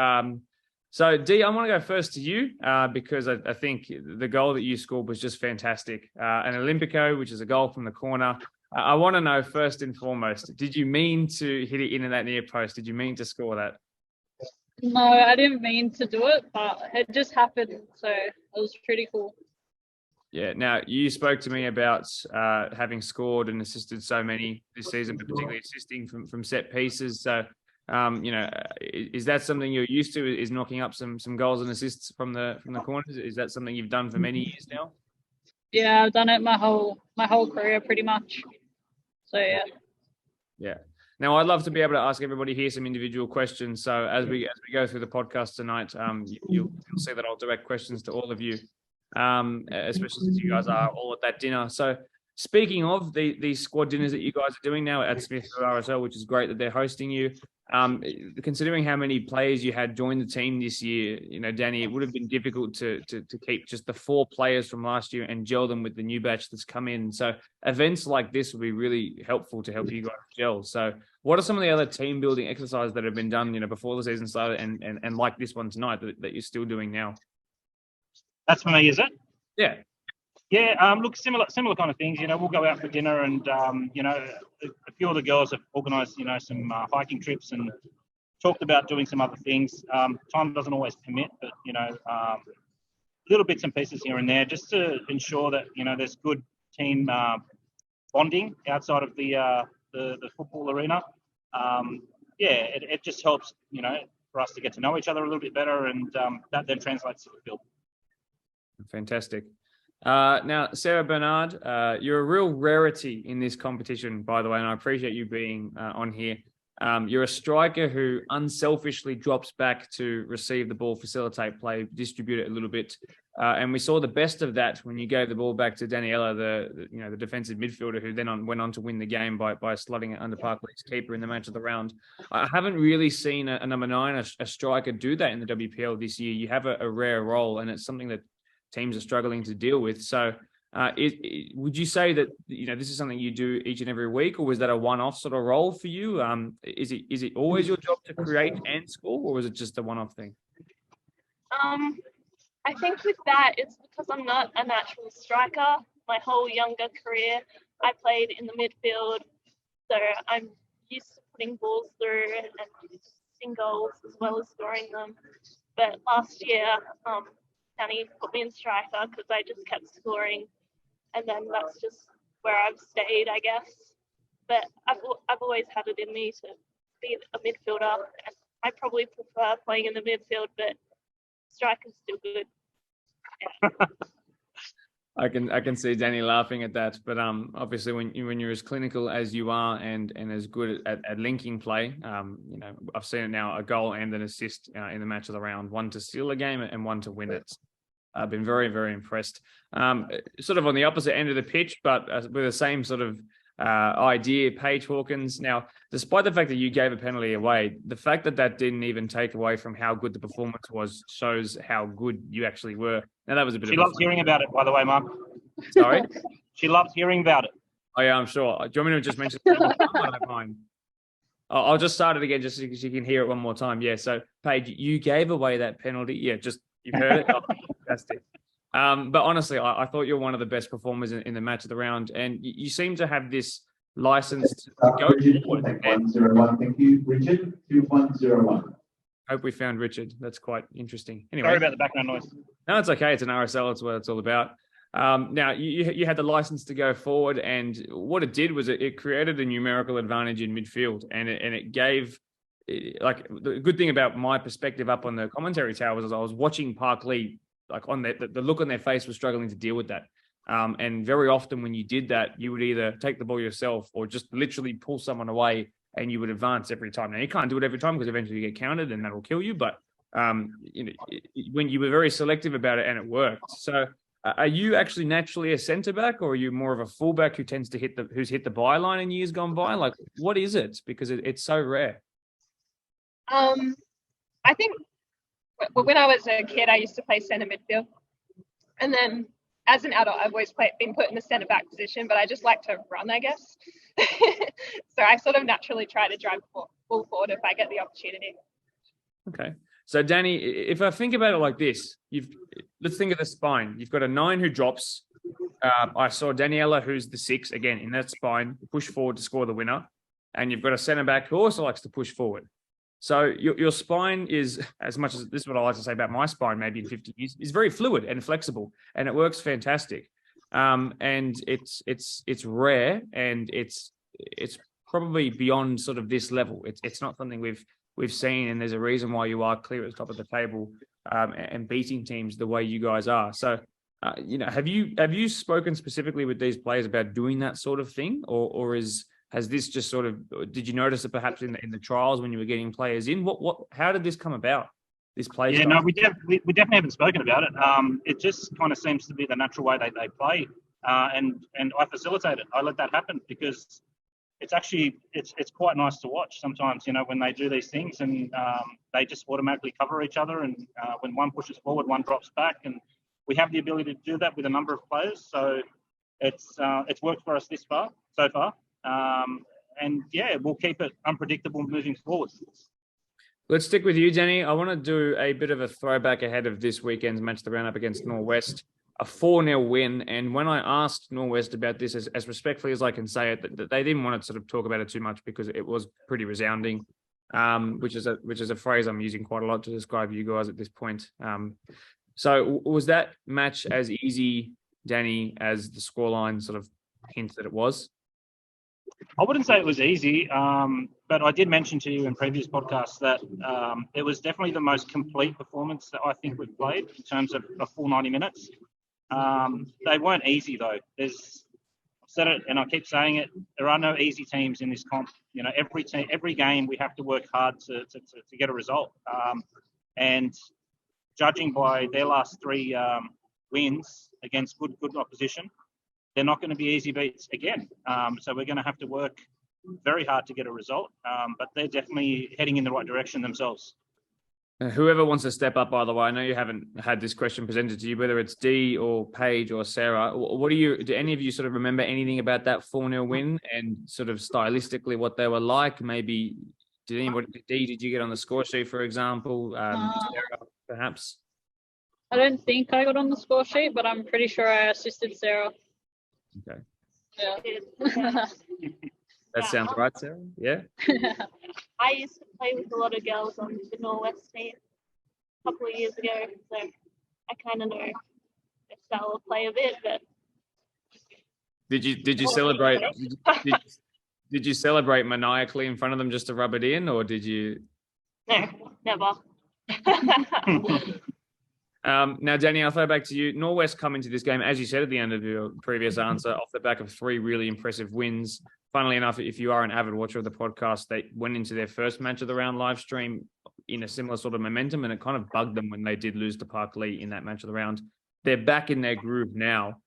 So, Dee, I want to go first to you because I think the goal that you scored was just fantastic. An Olympico, which is a goal from the corner. I want to know first and foremost, did you mean to hit it in that near post? Did you mean to score that? No, I didn't mean to do it, but it just happened, so it was pretty cool. Yeah. Now, you spoke to me about having scored and assisted so many this season, but particularly assisting from set pieces. So, is that something you're used to? Is knocking up some goals and assists from the corners? Is that something you've done for many years now? Yeah, I've done it my whole career pretty much. So yeah. Yeah. Now, I'd love to be able to ask everybody here some individual questions. So as we go through the podcast tonight, you'll see that I'll direct questions to all of you, especially since you guys are all at that dinner. So speaking of these squad dinners that you guys are doing now at Smithfield RSL, which is great that they're hosting you, considering how many players you had join the team this year, Danny, it would have been difficult to keep just the 4 players from last year and gel them with the new batch that's come in. So events like this will be really helpful to help you guys gel. So what are some of the other team building exercises that have been done, before the season started and like this one tonight that you're still doing now? That's for me, is it? Yeah. Yeah, look, similar kind of things. We'll go out for dinner, and a few of the girls have organised, some hiking trips and talked about doing some other things. Time doesn't always permit, but little bits and pieces here and there, just to ensure that there's good team bonding outside of the football arena. It just helps, for us to get to know each other a little bit better, and that then translates to the field. Fantastic. Now, Sarah Bernard, you're a real rarity in this competition, by the way, and I appreciate you being on here. You're a striker who unselfishly drops back to receive the ball, facilitate play, distribute it a little bit. And we saw the best of that when you gave the ball back to Daniela, the defensive midfielder, who then went on to win the game by slotting it under Park Lee's keeper in the match of the round. I haven't really seen a number 9, a striker, do that in the WPL this year. You have a rare role, and it's something that teams are struggling to deal with. So would you say that this is something you do each and every week, or was that a one-off sort of role for you? Is it always your job to create and score, or was it just a one-off thing? I think with that, it's because I'm not a natural striker. My whole younger career, I played in the midfield, so I'm used to putting balls through and assisting goals as well as scoring them. But last year, Danny put me in striker because I just kept scoring, and then that's just where I've stayed, I guess. but I've always had it in me to be a midfielder. And I probably prefer playing in the midfield, but striker's still good. Yeah. I can see Danny laughing at that, but obviously when you're as clinical as you are and as good at linking play, I've seen it now, a goal and an assist in the match of the round, one to steal a game and one to win it. I've been very, very impressed. Sort of on the opposite end of the pitch, but with the same sort of idea, Paige Hawkins. Now, despite the fact that you gave a penalty away, the fact that didn't even take away from how good the performance was shows how good you actually were. Now, that was a bit. She loves hearing about it, by the way, Mum. Sorry? She loves hearing about it. Oh, yeah, I'm sure. Do you want me to just mention it one more time? I don't mind. I'll just start it again just so you can hear it one more time. Yeah, so, Paige, you gave away that penalty. Yeah, just you've heard it. Oh, fantastic. But honestly, I thought you were one of the best performers in the match of the round, and you seem to have this license to go forward. 101, thank you. Richard, 2101. Hope we found Richard. That's quite interesting. Anyway, Sorry about the background noise. No, it's okay. It's an RSL. It's what it's all about. Now, you had the license to go forward, and what it did was it created a numerical advantage in midfield, and it gave. Like, the good thing about my perspective up on the commentary tower was I was watching Park Lee, like on the look on their face was struggling to deal with that. And very often when you did that, you would either take the ball yourself or just literally pull someone away and you would advance every time. Now, you can't do it every time because eventually you get counted and that'll kill you. But when you were very selective about it and it worked. So are you actually naturally a centre back, or are you more of a fullback who tends to who's hit the byline in years gone by? Like, what is it? Because it's so rare. I think when I was a kid, I used to play centre midfield. And then as an adult, I've always been put in the centre back position, but I just like to run, I guess. So I sort of naturally try to drive full forward if I get the opportunity. Okay. So, Danny, if I think about it like this, let's think of the spine. You've got a 9 who drops. I saw Daniela, who's the 6, again, in that spine, push forward to score the winner. And you've got a centre back who also likes to push forward. So your spine is, as much as this is what I like to say about my spine, maybe in 50 years, is very fluid and flexible, and it works fantastic. And it's rare, and it's probably beyond sort of this level. It's not something we've seen, and there's a reason why you are clear at the top of the table and beating teams the way you guys are. So have you spoken specifically with these players about doing that sort of thing, or has this just sort of, did you notice it perhaps in the trials when you were getting players in? How did this come about, this play style? No, we definitely haven't spoken about it. It just kind of seems to be the natural way they play. And I facilitate it. I let that happen because it's actually, it's quite nice to watch sometimes, when they do these things and they just automatically cover each other. And when one pushes forward, one drops back. And we have the ability to do that with a number of players. So it's worked for us so far. And yeah, we'll keep it unpredictable moving forward. Let's stick with you, Danny. I want to do a bit of a throwback ahead of this weekend's match, the round up against Norwest, a 4-0 win. And when I asked Norwest about this, as respectfully as I can say it, that they didn't want to sort of talk about it too much because it was pretty resounding, which is a phrase I'm using quite a lot to describe you guys at this point. So was that match as easy, Danny, as the scoreline sort of hints that it was? I wouldn't say it was easy, but I did mention to you in previous podcasts that it was definitely the most complete performance that I think we've played in terms of a full 90 minutes. They weren't easy, though. I've said it and I keep saying it, there are no easy teams in this comp. Every game we have to work hard to get a result. And judging by their last 3 wins against good opposition, they're not going to be easy beats again. So we're going to have to work very hard to get a result, but they're definitely heading in the right direction themselves. Whoever wants to step up, by the way, I know you haven't had this question presented to you, whether it's Dee or Paige or Sarah. Do any of you sort of remember anything about that 4-0 win and sort of stylistically what they were like? Maybe, Dee, did you get on the score sheet, for example? Sarah, perhaps? I don't think I got on the score sheet, but I'm pretty sure I assisted Sarah. Okay. Yeah. That sounds right, Sarah. Yeah. I used to play with a lot of girls on the Norwest team a couple of years ago, so I kind of know their style of play a bit. But did you celebrate? Did you celebrate maniacally in front of them just to rub it in, or did you? No, never. Now, Danny, I'll throw it back to you. Norwest come into this game, as you said at the end of your previous answer, off the back of 3 really impressive wins. Funnily enough, if you are an avid watcher of the podcast, they went into their first match of the round live stream in a similar sort of momentum, and it kind of bugged them when they did lose to Park Lee in that match of the round. They're back in their groove now.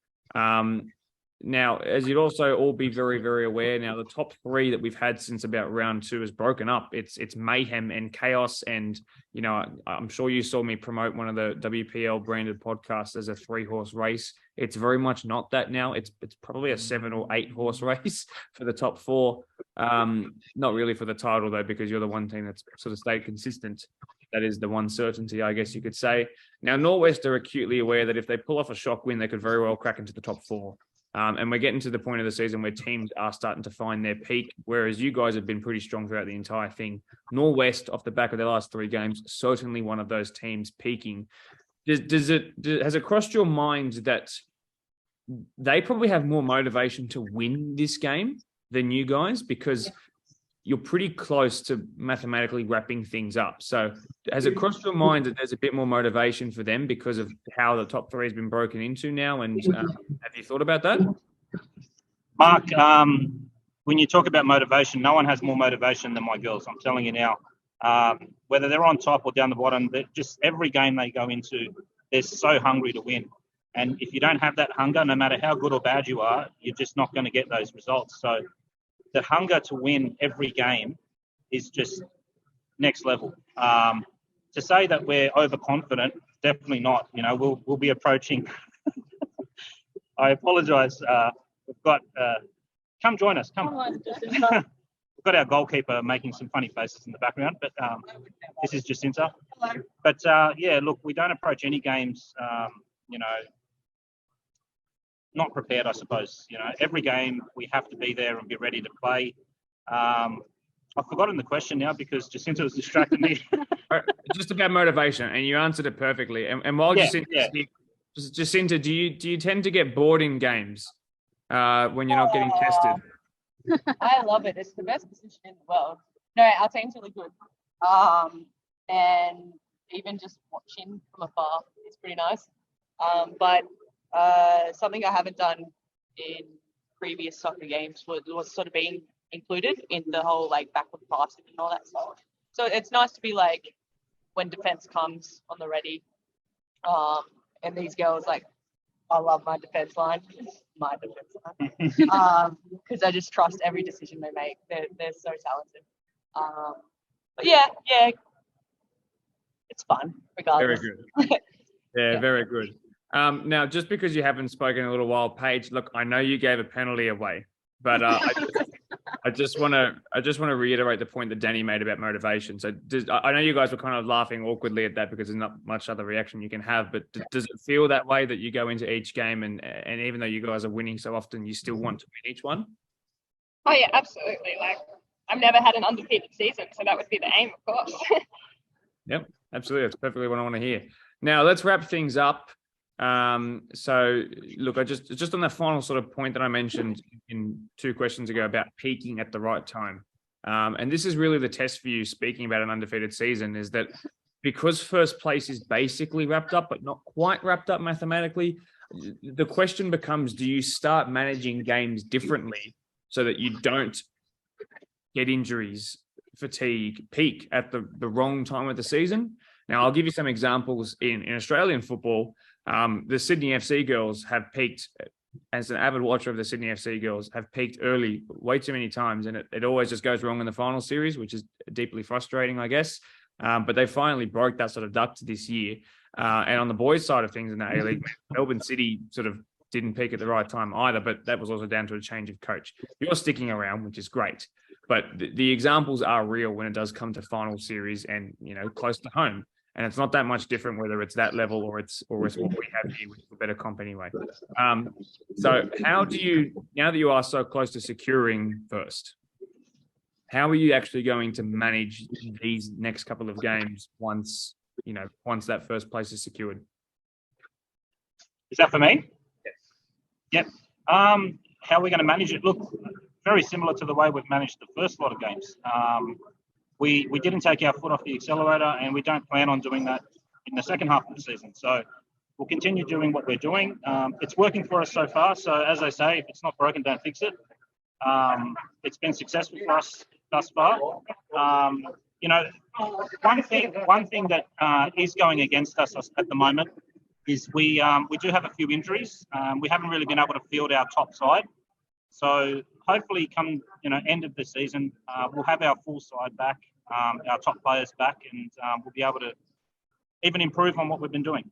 Now, as you'd also all be very, very aware now, the top 3 that we've had since about round 2 is broken up. It's mayhem and chaos. And, you know, I'm sure you saw me promote one of the WPL branded podcasts as a 3-horse race. It's very much not that now. It's probably a 7 or 8 horse race for the top 4. Not really for the title, though, because you're the one team that's sort of stayed consistent. That is the one certainty, I guess you could say. Now, Norwest are acutely aware that if they pull off a shock win, they could very well crack into the top 4. And we're getting to the point of the season where teams are starting to find their peak, whereas you guys have been pretty strong throughout the entire thing. Norwest, off the back of their last 3 games, certainly one of those teams peaking. Has it crossed your mind that they probably have more motivation to win this game than you guys, because you're pretty close to mathematically wrapping things up? So has it crossed your mind that there's a bit more motivation for them because of how the top 3 has been broken into now? And have you thought about that? Mark, when you talk about motivation, no one has more motivation than my girls. I'm telling you now. Whether they're on top or down the bottom, just every game they go into, they're so hungry to win. And if you don't have that hunger, no matter how good or bad you are, you're just not going to get those results. So the hunger to win every game is just next level. To say that we're overconfident, definitely not. You know, we'll be approaching. I apologise. We've got. Come join us. Come. We've got our goalkeeper making some funny faces in the background, but this is Jacinta. Hello. But yeah, look, we don't approach any games. You know, not prepared, I suppose. You know, every game we have to be there and be ready to play. I've forgotten the question now because Jacinta was distracting me. Just about motivation, and you answered it perfectly. And while Jacinta, do you tend to get bored in games when you're not getting tested? I love it. It's the best position in the world. No, our team's really good. And even just watching from afar is pretty nice. But something I haven't done in previous soccer games was sort of being included in the whole like backward passing and all that stuff. So it's nice to be like when defense comes on the ready. And these girls, like, I love my defense line. Because I just trust every decision they make. They're so talented. But yeah, it's fun regardless. Very good. Yeah, very good. Now, just because you haven't spoken in a little while, Paige, look, I know you gave a penalty away, but I just want to reiterate the point that Danny made about motivation. So I know you guys were kind of laughing awkwardly at that because there's not much other reaction you can have, but does it feel that way that you go into each game and even though you guys are winning so often, you still want to win each one? Oh yeah, absolutely. Like, I've never had an undefeated season, so that would be the aim, of course. Yep, absolutely. That's perfectly what I want to hear. Now let's wrap things up. So look, I just on that final sort of point that I mentioned in 2 questions ago about peaking at the right time. And this is really the test for you, speaking about an undefeated season, is that because first place is basically wrapped up, but not quite wrapped up mathematically, the question becomes, do you start managing games differently so that you don't get injuries, fatigue, peak at the wrong time of the season? Now, I'll give you some examples in Australian football. The Sydney FC girls have peaked, as an avid watcher of the Sydney FC girls, have peaked early way too many times, and it always just goes wrong in the final series, which is deeply frustrating, I guess. But they finally broke that sort of duct this year. And on the boys' side of things in the A-League, Melbourne City sort of didn't peak at the right time either, but that was also down to a change of coach. You're sticking around, which is great. But the examples are real when it does come to final series and, you know, close to home. And it's not that much different whether it's that level or it's what we have here, which is a better comp anyway. So how do you, now that you are so close to securing first, how are you actually going to manage these next couple of games once that first place is secured? Is that for me? Yes. Yep. How are we going to manage it? Look, very similar to the way we've managed the first lot of games. We didn't take our foot off the accelerator, and we don't plan on doing that in the second half of the season. So we'll continue doing what we're doing. It's working for us so far. So as I say, if it's not broken, don't fix it. It's been successful for us thus far. You know, one thing that is going against us at the moment is we do have a few injuries. We haven't really been able to field our top side. So hopefully, come end of the season, we'll have our full side back, our top players back, and we'll be able to even improve on what we've been doing.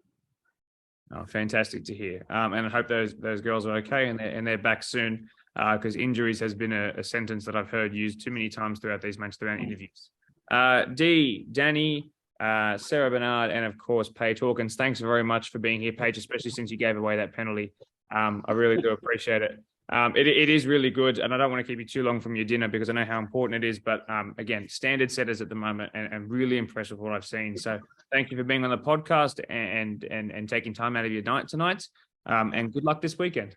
Oh, fantastic to hear. And I hope those girls are okay and they're back soon, because injuries has been a sentence that I've heard used too many times throughout these match throughout interviews. Dee, Danny, Sarah Bernard, and of course Paige Hawkins, thanks very much for being here, Paige, especially since you gave away that penalty. I really do appreciate it. It is really good, and I don't want to keep you too long from your dinner because I know how important it is. But again, standard setters at the moment, and really impressed with what I've seen. So thank you for being on the podcast and taking time out of your night tonight. And good luck this weekend.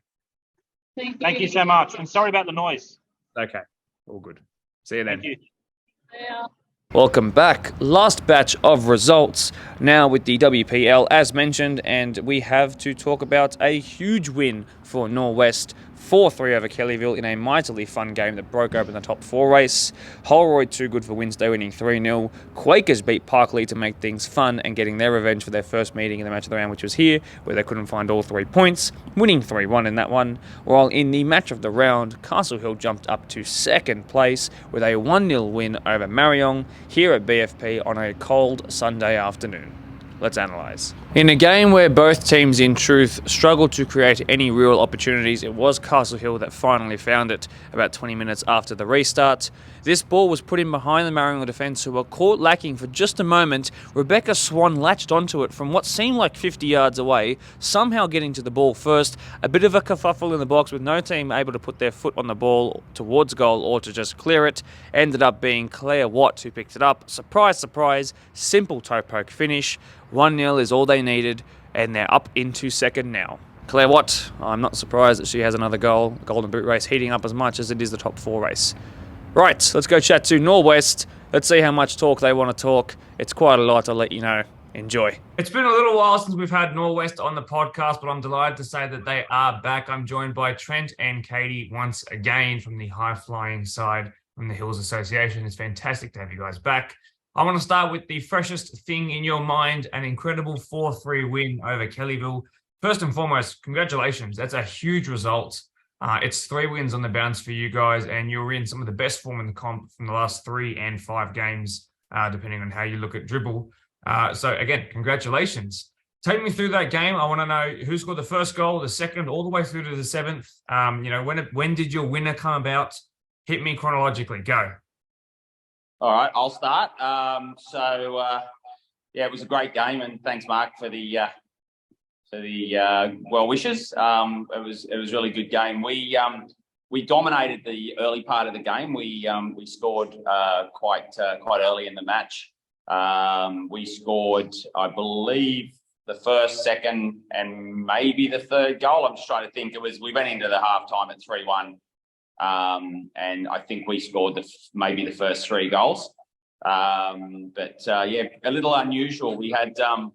Thank you so much, and sorry about the noise. Okay, all good. See you then. Thank you. Yeah. Welcome back. Last batch of results now with the WPL as mentioned, and we have to talk about a huge win for Norwest. 4-3 over Kellyville in a mightily fun game that broke open the top 4 race. Holroyd too good for Wednesday, winning 3-0. Quakers beat Parkley to make things fun and getting their revenge for their first meeting in the match of the round, which was here, where they couldn't find all 3 points, winning 3-1 in that one. While in the match of the round, Castle Hill jumped up to second place with a 1-0 win over Marion here at BFP on a cold Sunday afternoon. Let's analyse. In a game where both teams in truth struggled to create any real opportunities, it was Castle Hill that finally found it about 20 minutes after the restart. This ball was put in behind the Marion defence, who were caught lacking for just a moment. Rebecca Swan latched onto it from what seemed like 50 yards away, somehow getting to the ball first. A bit of a kerfuffle in the box with no team able to put their foot on the ball towards goal or to just clear it. Ended up being Claire Watt who picked it up. Surprise, surprise, simple toe poke finish. 1-0 is all they needed, and they're up into second now. Claire Watt, I'm not surprised that she has another goal. The Golden Boot race heating up as much as it is the top 4 race. Right, let's go chat to Norwest. Let's see how much talk they want to talk. It's quite a lot, I'll let you know. Enjoy. It's been a little while since we've had Norwest on the podcast, but I'm delighted to say that they are back. I'm joined by Trent and Katie once again from the high-flying side from the Hills Association. It's fantastic to have you guys back. I want to start with the freshest thing in your mind, an incredible 4-3 win over Kellyville. First and foremost, congratulations. That's a huge result. It's 3 wins on the bounce for you guys, and you're in some of the best form in the comp from the last 3 and 5 games, depending on how you look at dribble. So again, congratulations. Take me through that game. I want to know who scored the first goal, the second, all the way through to the 7th. When did your winner come about? Hit me chronologically. Go. All right, I'll start. It was a great game, and thanks, Mark, for the well wishes. It was a really good game. We dominated the early part of the game. We scored quite early in the match. We scored, I believe, the first, second, and maybe the third goal. I'm just trying to think. We went into the halftime at 3-1. And I think we scored maybe the first 3 goals. A little unusual. We had a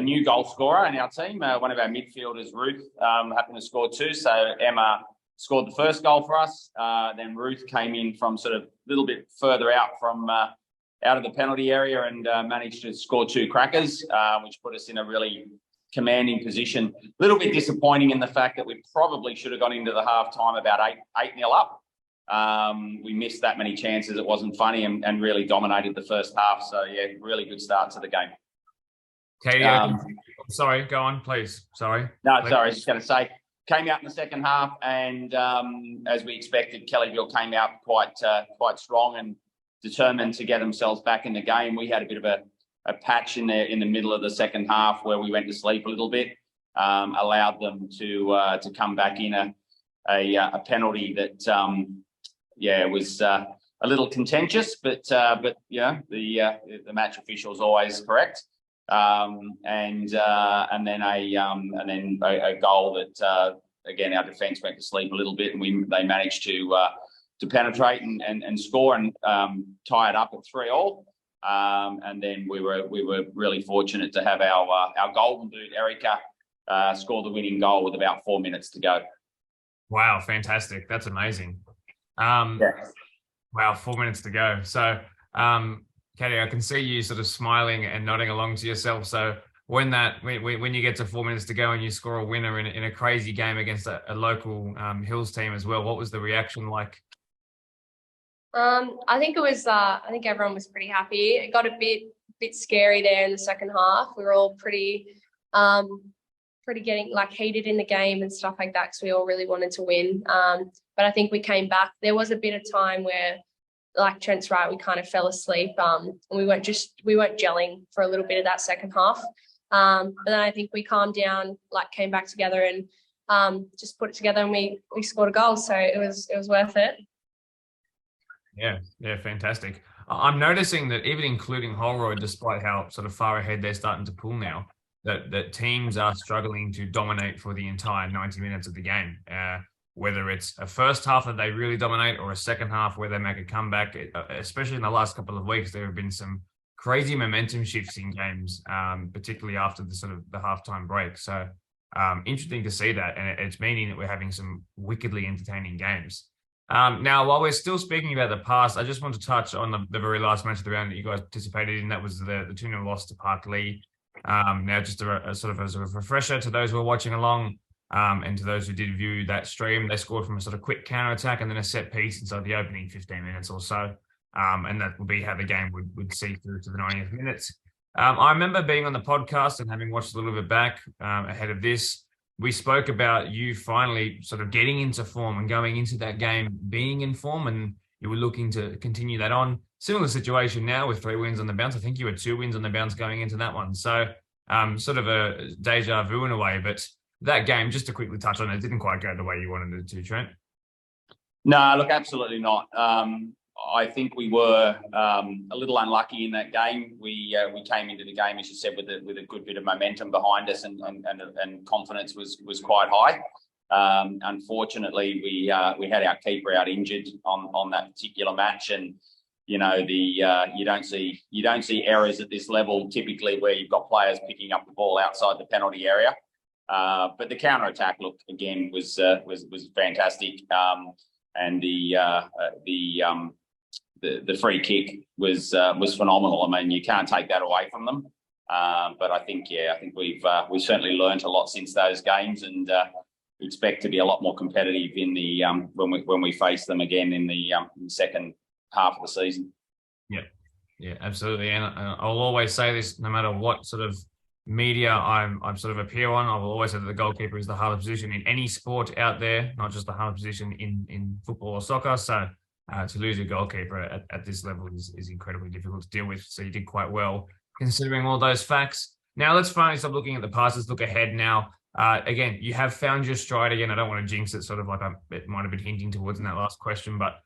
new goal scorer in our team. One of our midfielders, Ruth, happened to score 2. So Emma scored the first goal for us. Then Ruth came in from sort of a little bit further out from out of the penalty area and managed to score 2 crackers, which put us in a really commanding position. A little bit disappointing in the fact that we probably should have gone into the half time about 8-0 up. We missed that many chances. It wasn't funny and really dominated the first half. So, yeah, really good start to the game. Okay, sorry, go on, please. Sorry. No, sorry, I was just going to say, came out in the second half and as we expected, Kellyville came out quite strong and determined to get themselves back in the game. We had a bit of a patch in the middle of the second half where we went to sleep a little bit, allowed them to come back in a penalty that was a little contentious, but the match official is always correct, and then a goal that again, our defence went to sleep a little bit, and they managed to penetrate and score and tie it up at 3-3. And then we were really fortunate to have our golden boot, ᴄʀᴇᴇ, score the winning goal with about 4 minutes to go. Wow, fantastic. That's amazing. Yeah. Wow, 4 minutes to go. So, Katie, I can see you sort of smiling and nodding along to yourself. So when you get to 4 minutes to go and you score a winner in a crazy game against a local Hills team as well, what was the reaction like? I think it was. I think everyone was pretty happy. It got a bit scary there in the second half. We were all pretty getting like heated in the game and stuff like that because we all really wanted to win. But I think we came back. There was a bit of time where, like Trent's right, we kind of fell asleep. And we weren't gelling for a little bit of that second half. But then I think we calmed down, like came back together and just put it together, and we scored a goal. So it was worth it. Yeah, fantastic. I'm noticing that even including Holroyd, despite how sort of far ahead they're starting to pull now, that teams are struggling to dominate for the entire 90 minutes of the game. Whether it's a first half that they really dominate or a second half where they make a comeback, especially in the last couple of weeks, there have been some crazy momentum shifts in games, particularly after the sort of the halftime break. So interesting to see that, and it's meaning that we're having some wickedly entertaining games. Now, while we're still speaking about the past, I just want to touch on the very last match of the round that you guys participated in. That was the 2-0 loss to Parklea. Now, just a sort of as a refresher to those who are watching along, and to those who did view that stream, they scored from a sort of quick counter-attack and then a set piece inside the opening 15 minutes or so. And that would be how the game would see through to the 90th minutes. I remember being on the podcast and having watched a little bit back ahead of this. We spoke about you finally sort of getting into form and going into that game being in form, and you were looking to continue that on. Similar situation now with 3 wins on the bounce. I think you had 2 wins on the bounce going into that one. So sort of a deja vu in a way, but that game, just to quickly touch on it, didn't quite go the way you wanted it to, Trent. No, look, absolutely not. I think we were a little unlucky in that game. We came into the game, as you said, with a good bit of momentum behind us, and confidence was quite high. Unfortunately, we had our keeper out injured on that particular match, and you know you don't see errors at this level typically where you've got players picking up the ball outside the penalty area. But the counter attack, look, again, was fantastic, and the free kick was phenomenal. I mean, you can't take that away from them. But I think we've certainly learned a lot since those games, and expect to be a lot more competitive in the when we face them again in the second half of the season. Yeah, absolutely. And I'll always say this, no matter what sort of media I'm sort of appear on, I will always say that the goalkeeper is the hardest position in any sport out there, not just the hardest position in football or soccer. So to lose your goalkeeper at this level is incredibly difficult to deal with. So you did quite well considering all those facts. Now let's finally stop looking at the past. Let's look ahead now. Again, you have found your stride again. I don't want to jinx it, sort of like it might have been hinting towards in that last question, but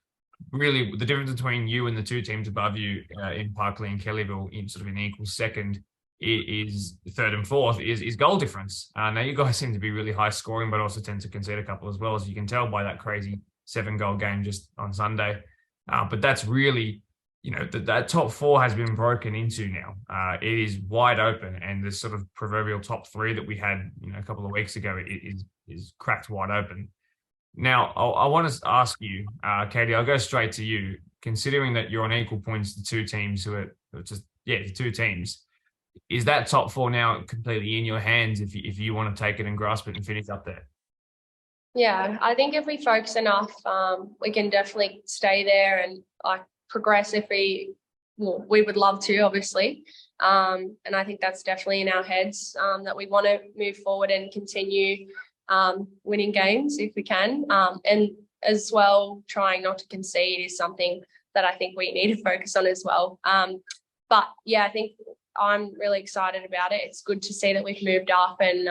really the difference between you and the 2 teams above you in Parklea and Kellyville in sort of an equal second is third and fourth is goal difference. Now you guys seem to be really high scoring, but also tend to concede a couple as well, as you can tell by that crazy 7-goal game just on Sunday. But that's really, that top 4 has been broken into now. It is wide open, and the sort of proverbial top 3 that we had, a couple of weeks ago, it is cracked wide open. Now, I want to ask you, Katie, I'll go straight to you. Considering that you're on equal points, the 2 teams who are the 2 teams, is that top 4 now completely in your hands if you want to take it and grasp it and finish up there? Yeah, I think if we focus enough, we can definitely stay there and progress if we would love to, obviously. And I think that's definitely in our heads, that we want to move forward and continue winning games if we can. And as well, trying not to concede is something that I think we need to focus on as well. But yeah, I think I'm really excited about it. It's good to see that we've moved up, and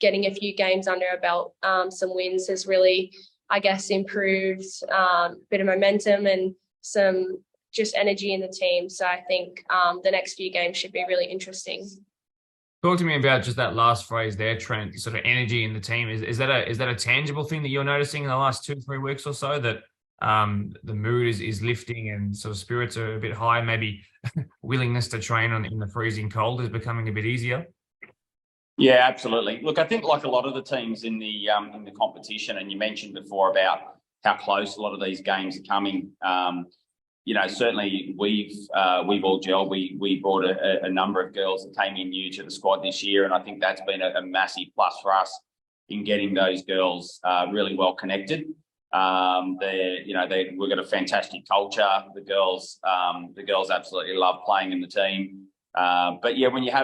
getting a few games under our belt, some wins has really, I guess, improved a bit of momentum and some just energy in the team. So I think the next few games should be really interesting. Talk to me about just that last phrase there, Trent, sort of energy in the team. Is that a tangible thing that you're noticing in the last 2-3 weeks or so, that the mood is lifting and sort of spirits are a bit high, maybe willingness to train in the freezing cold is becoming a bit easier? Yeah, absolutely. Look, I think like a lot of the teams in the competition, and you mentioned before about how close a lot of these games are coming. You know, certainly we've all gelled. We brought a number of girls that came in new to the squad this year, and I think that's been a massive plus for us in getting those girls really well connected. We've got a fantastic culture. The girls absolutely love playing in the team. But yeah, when you have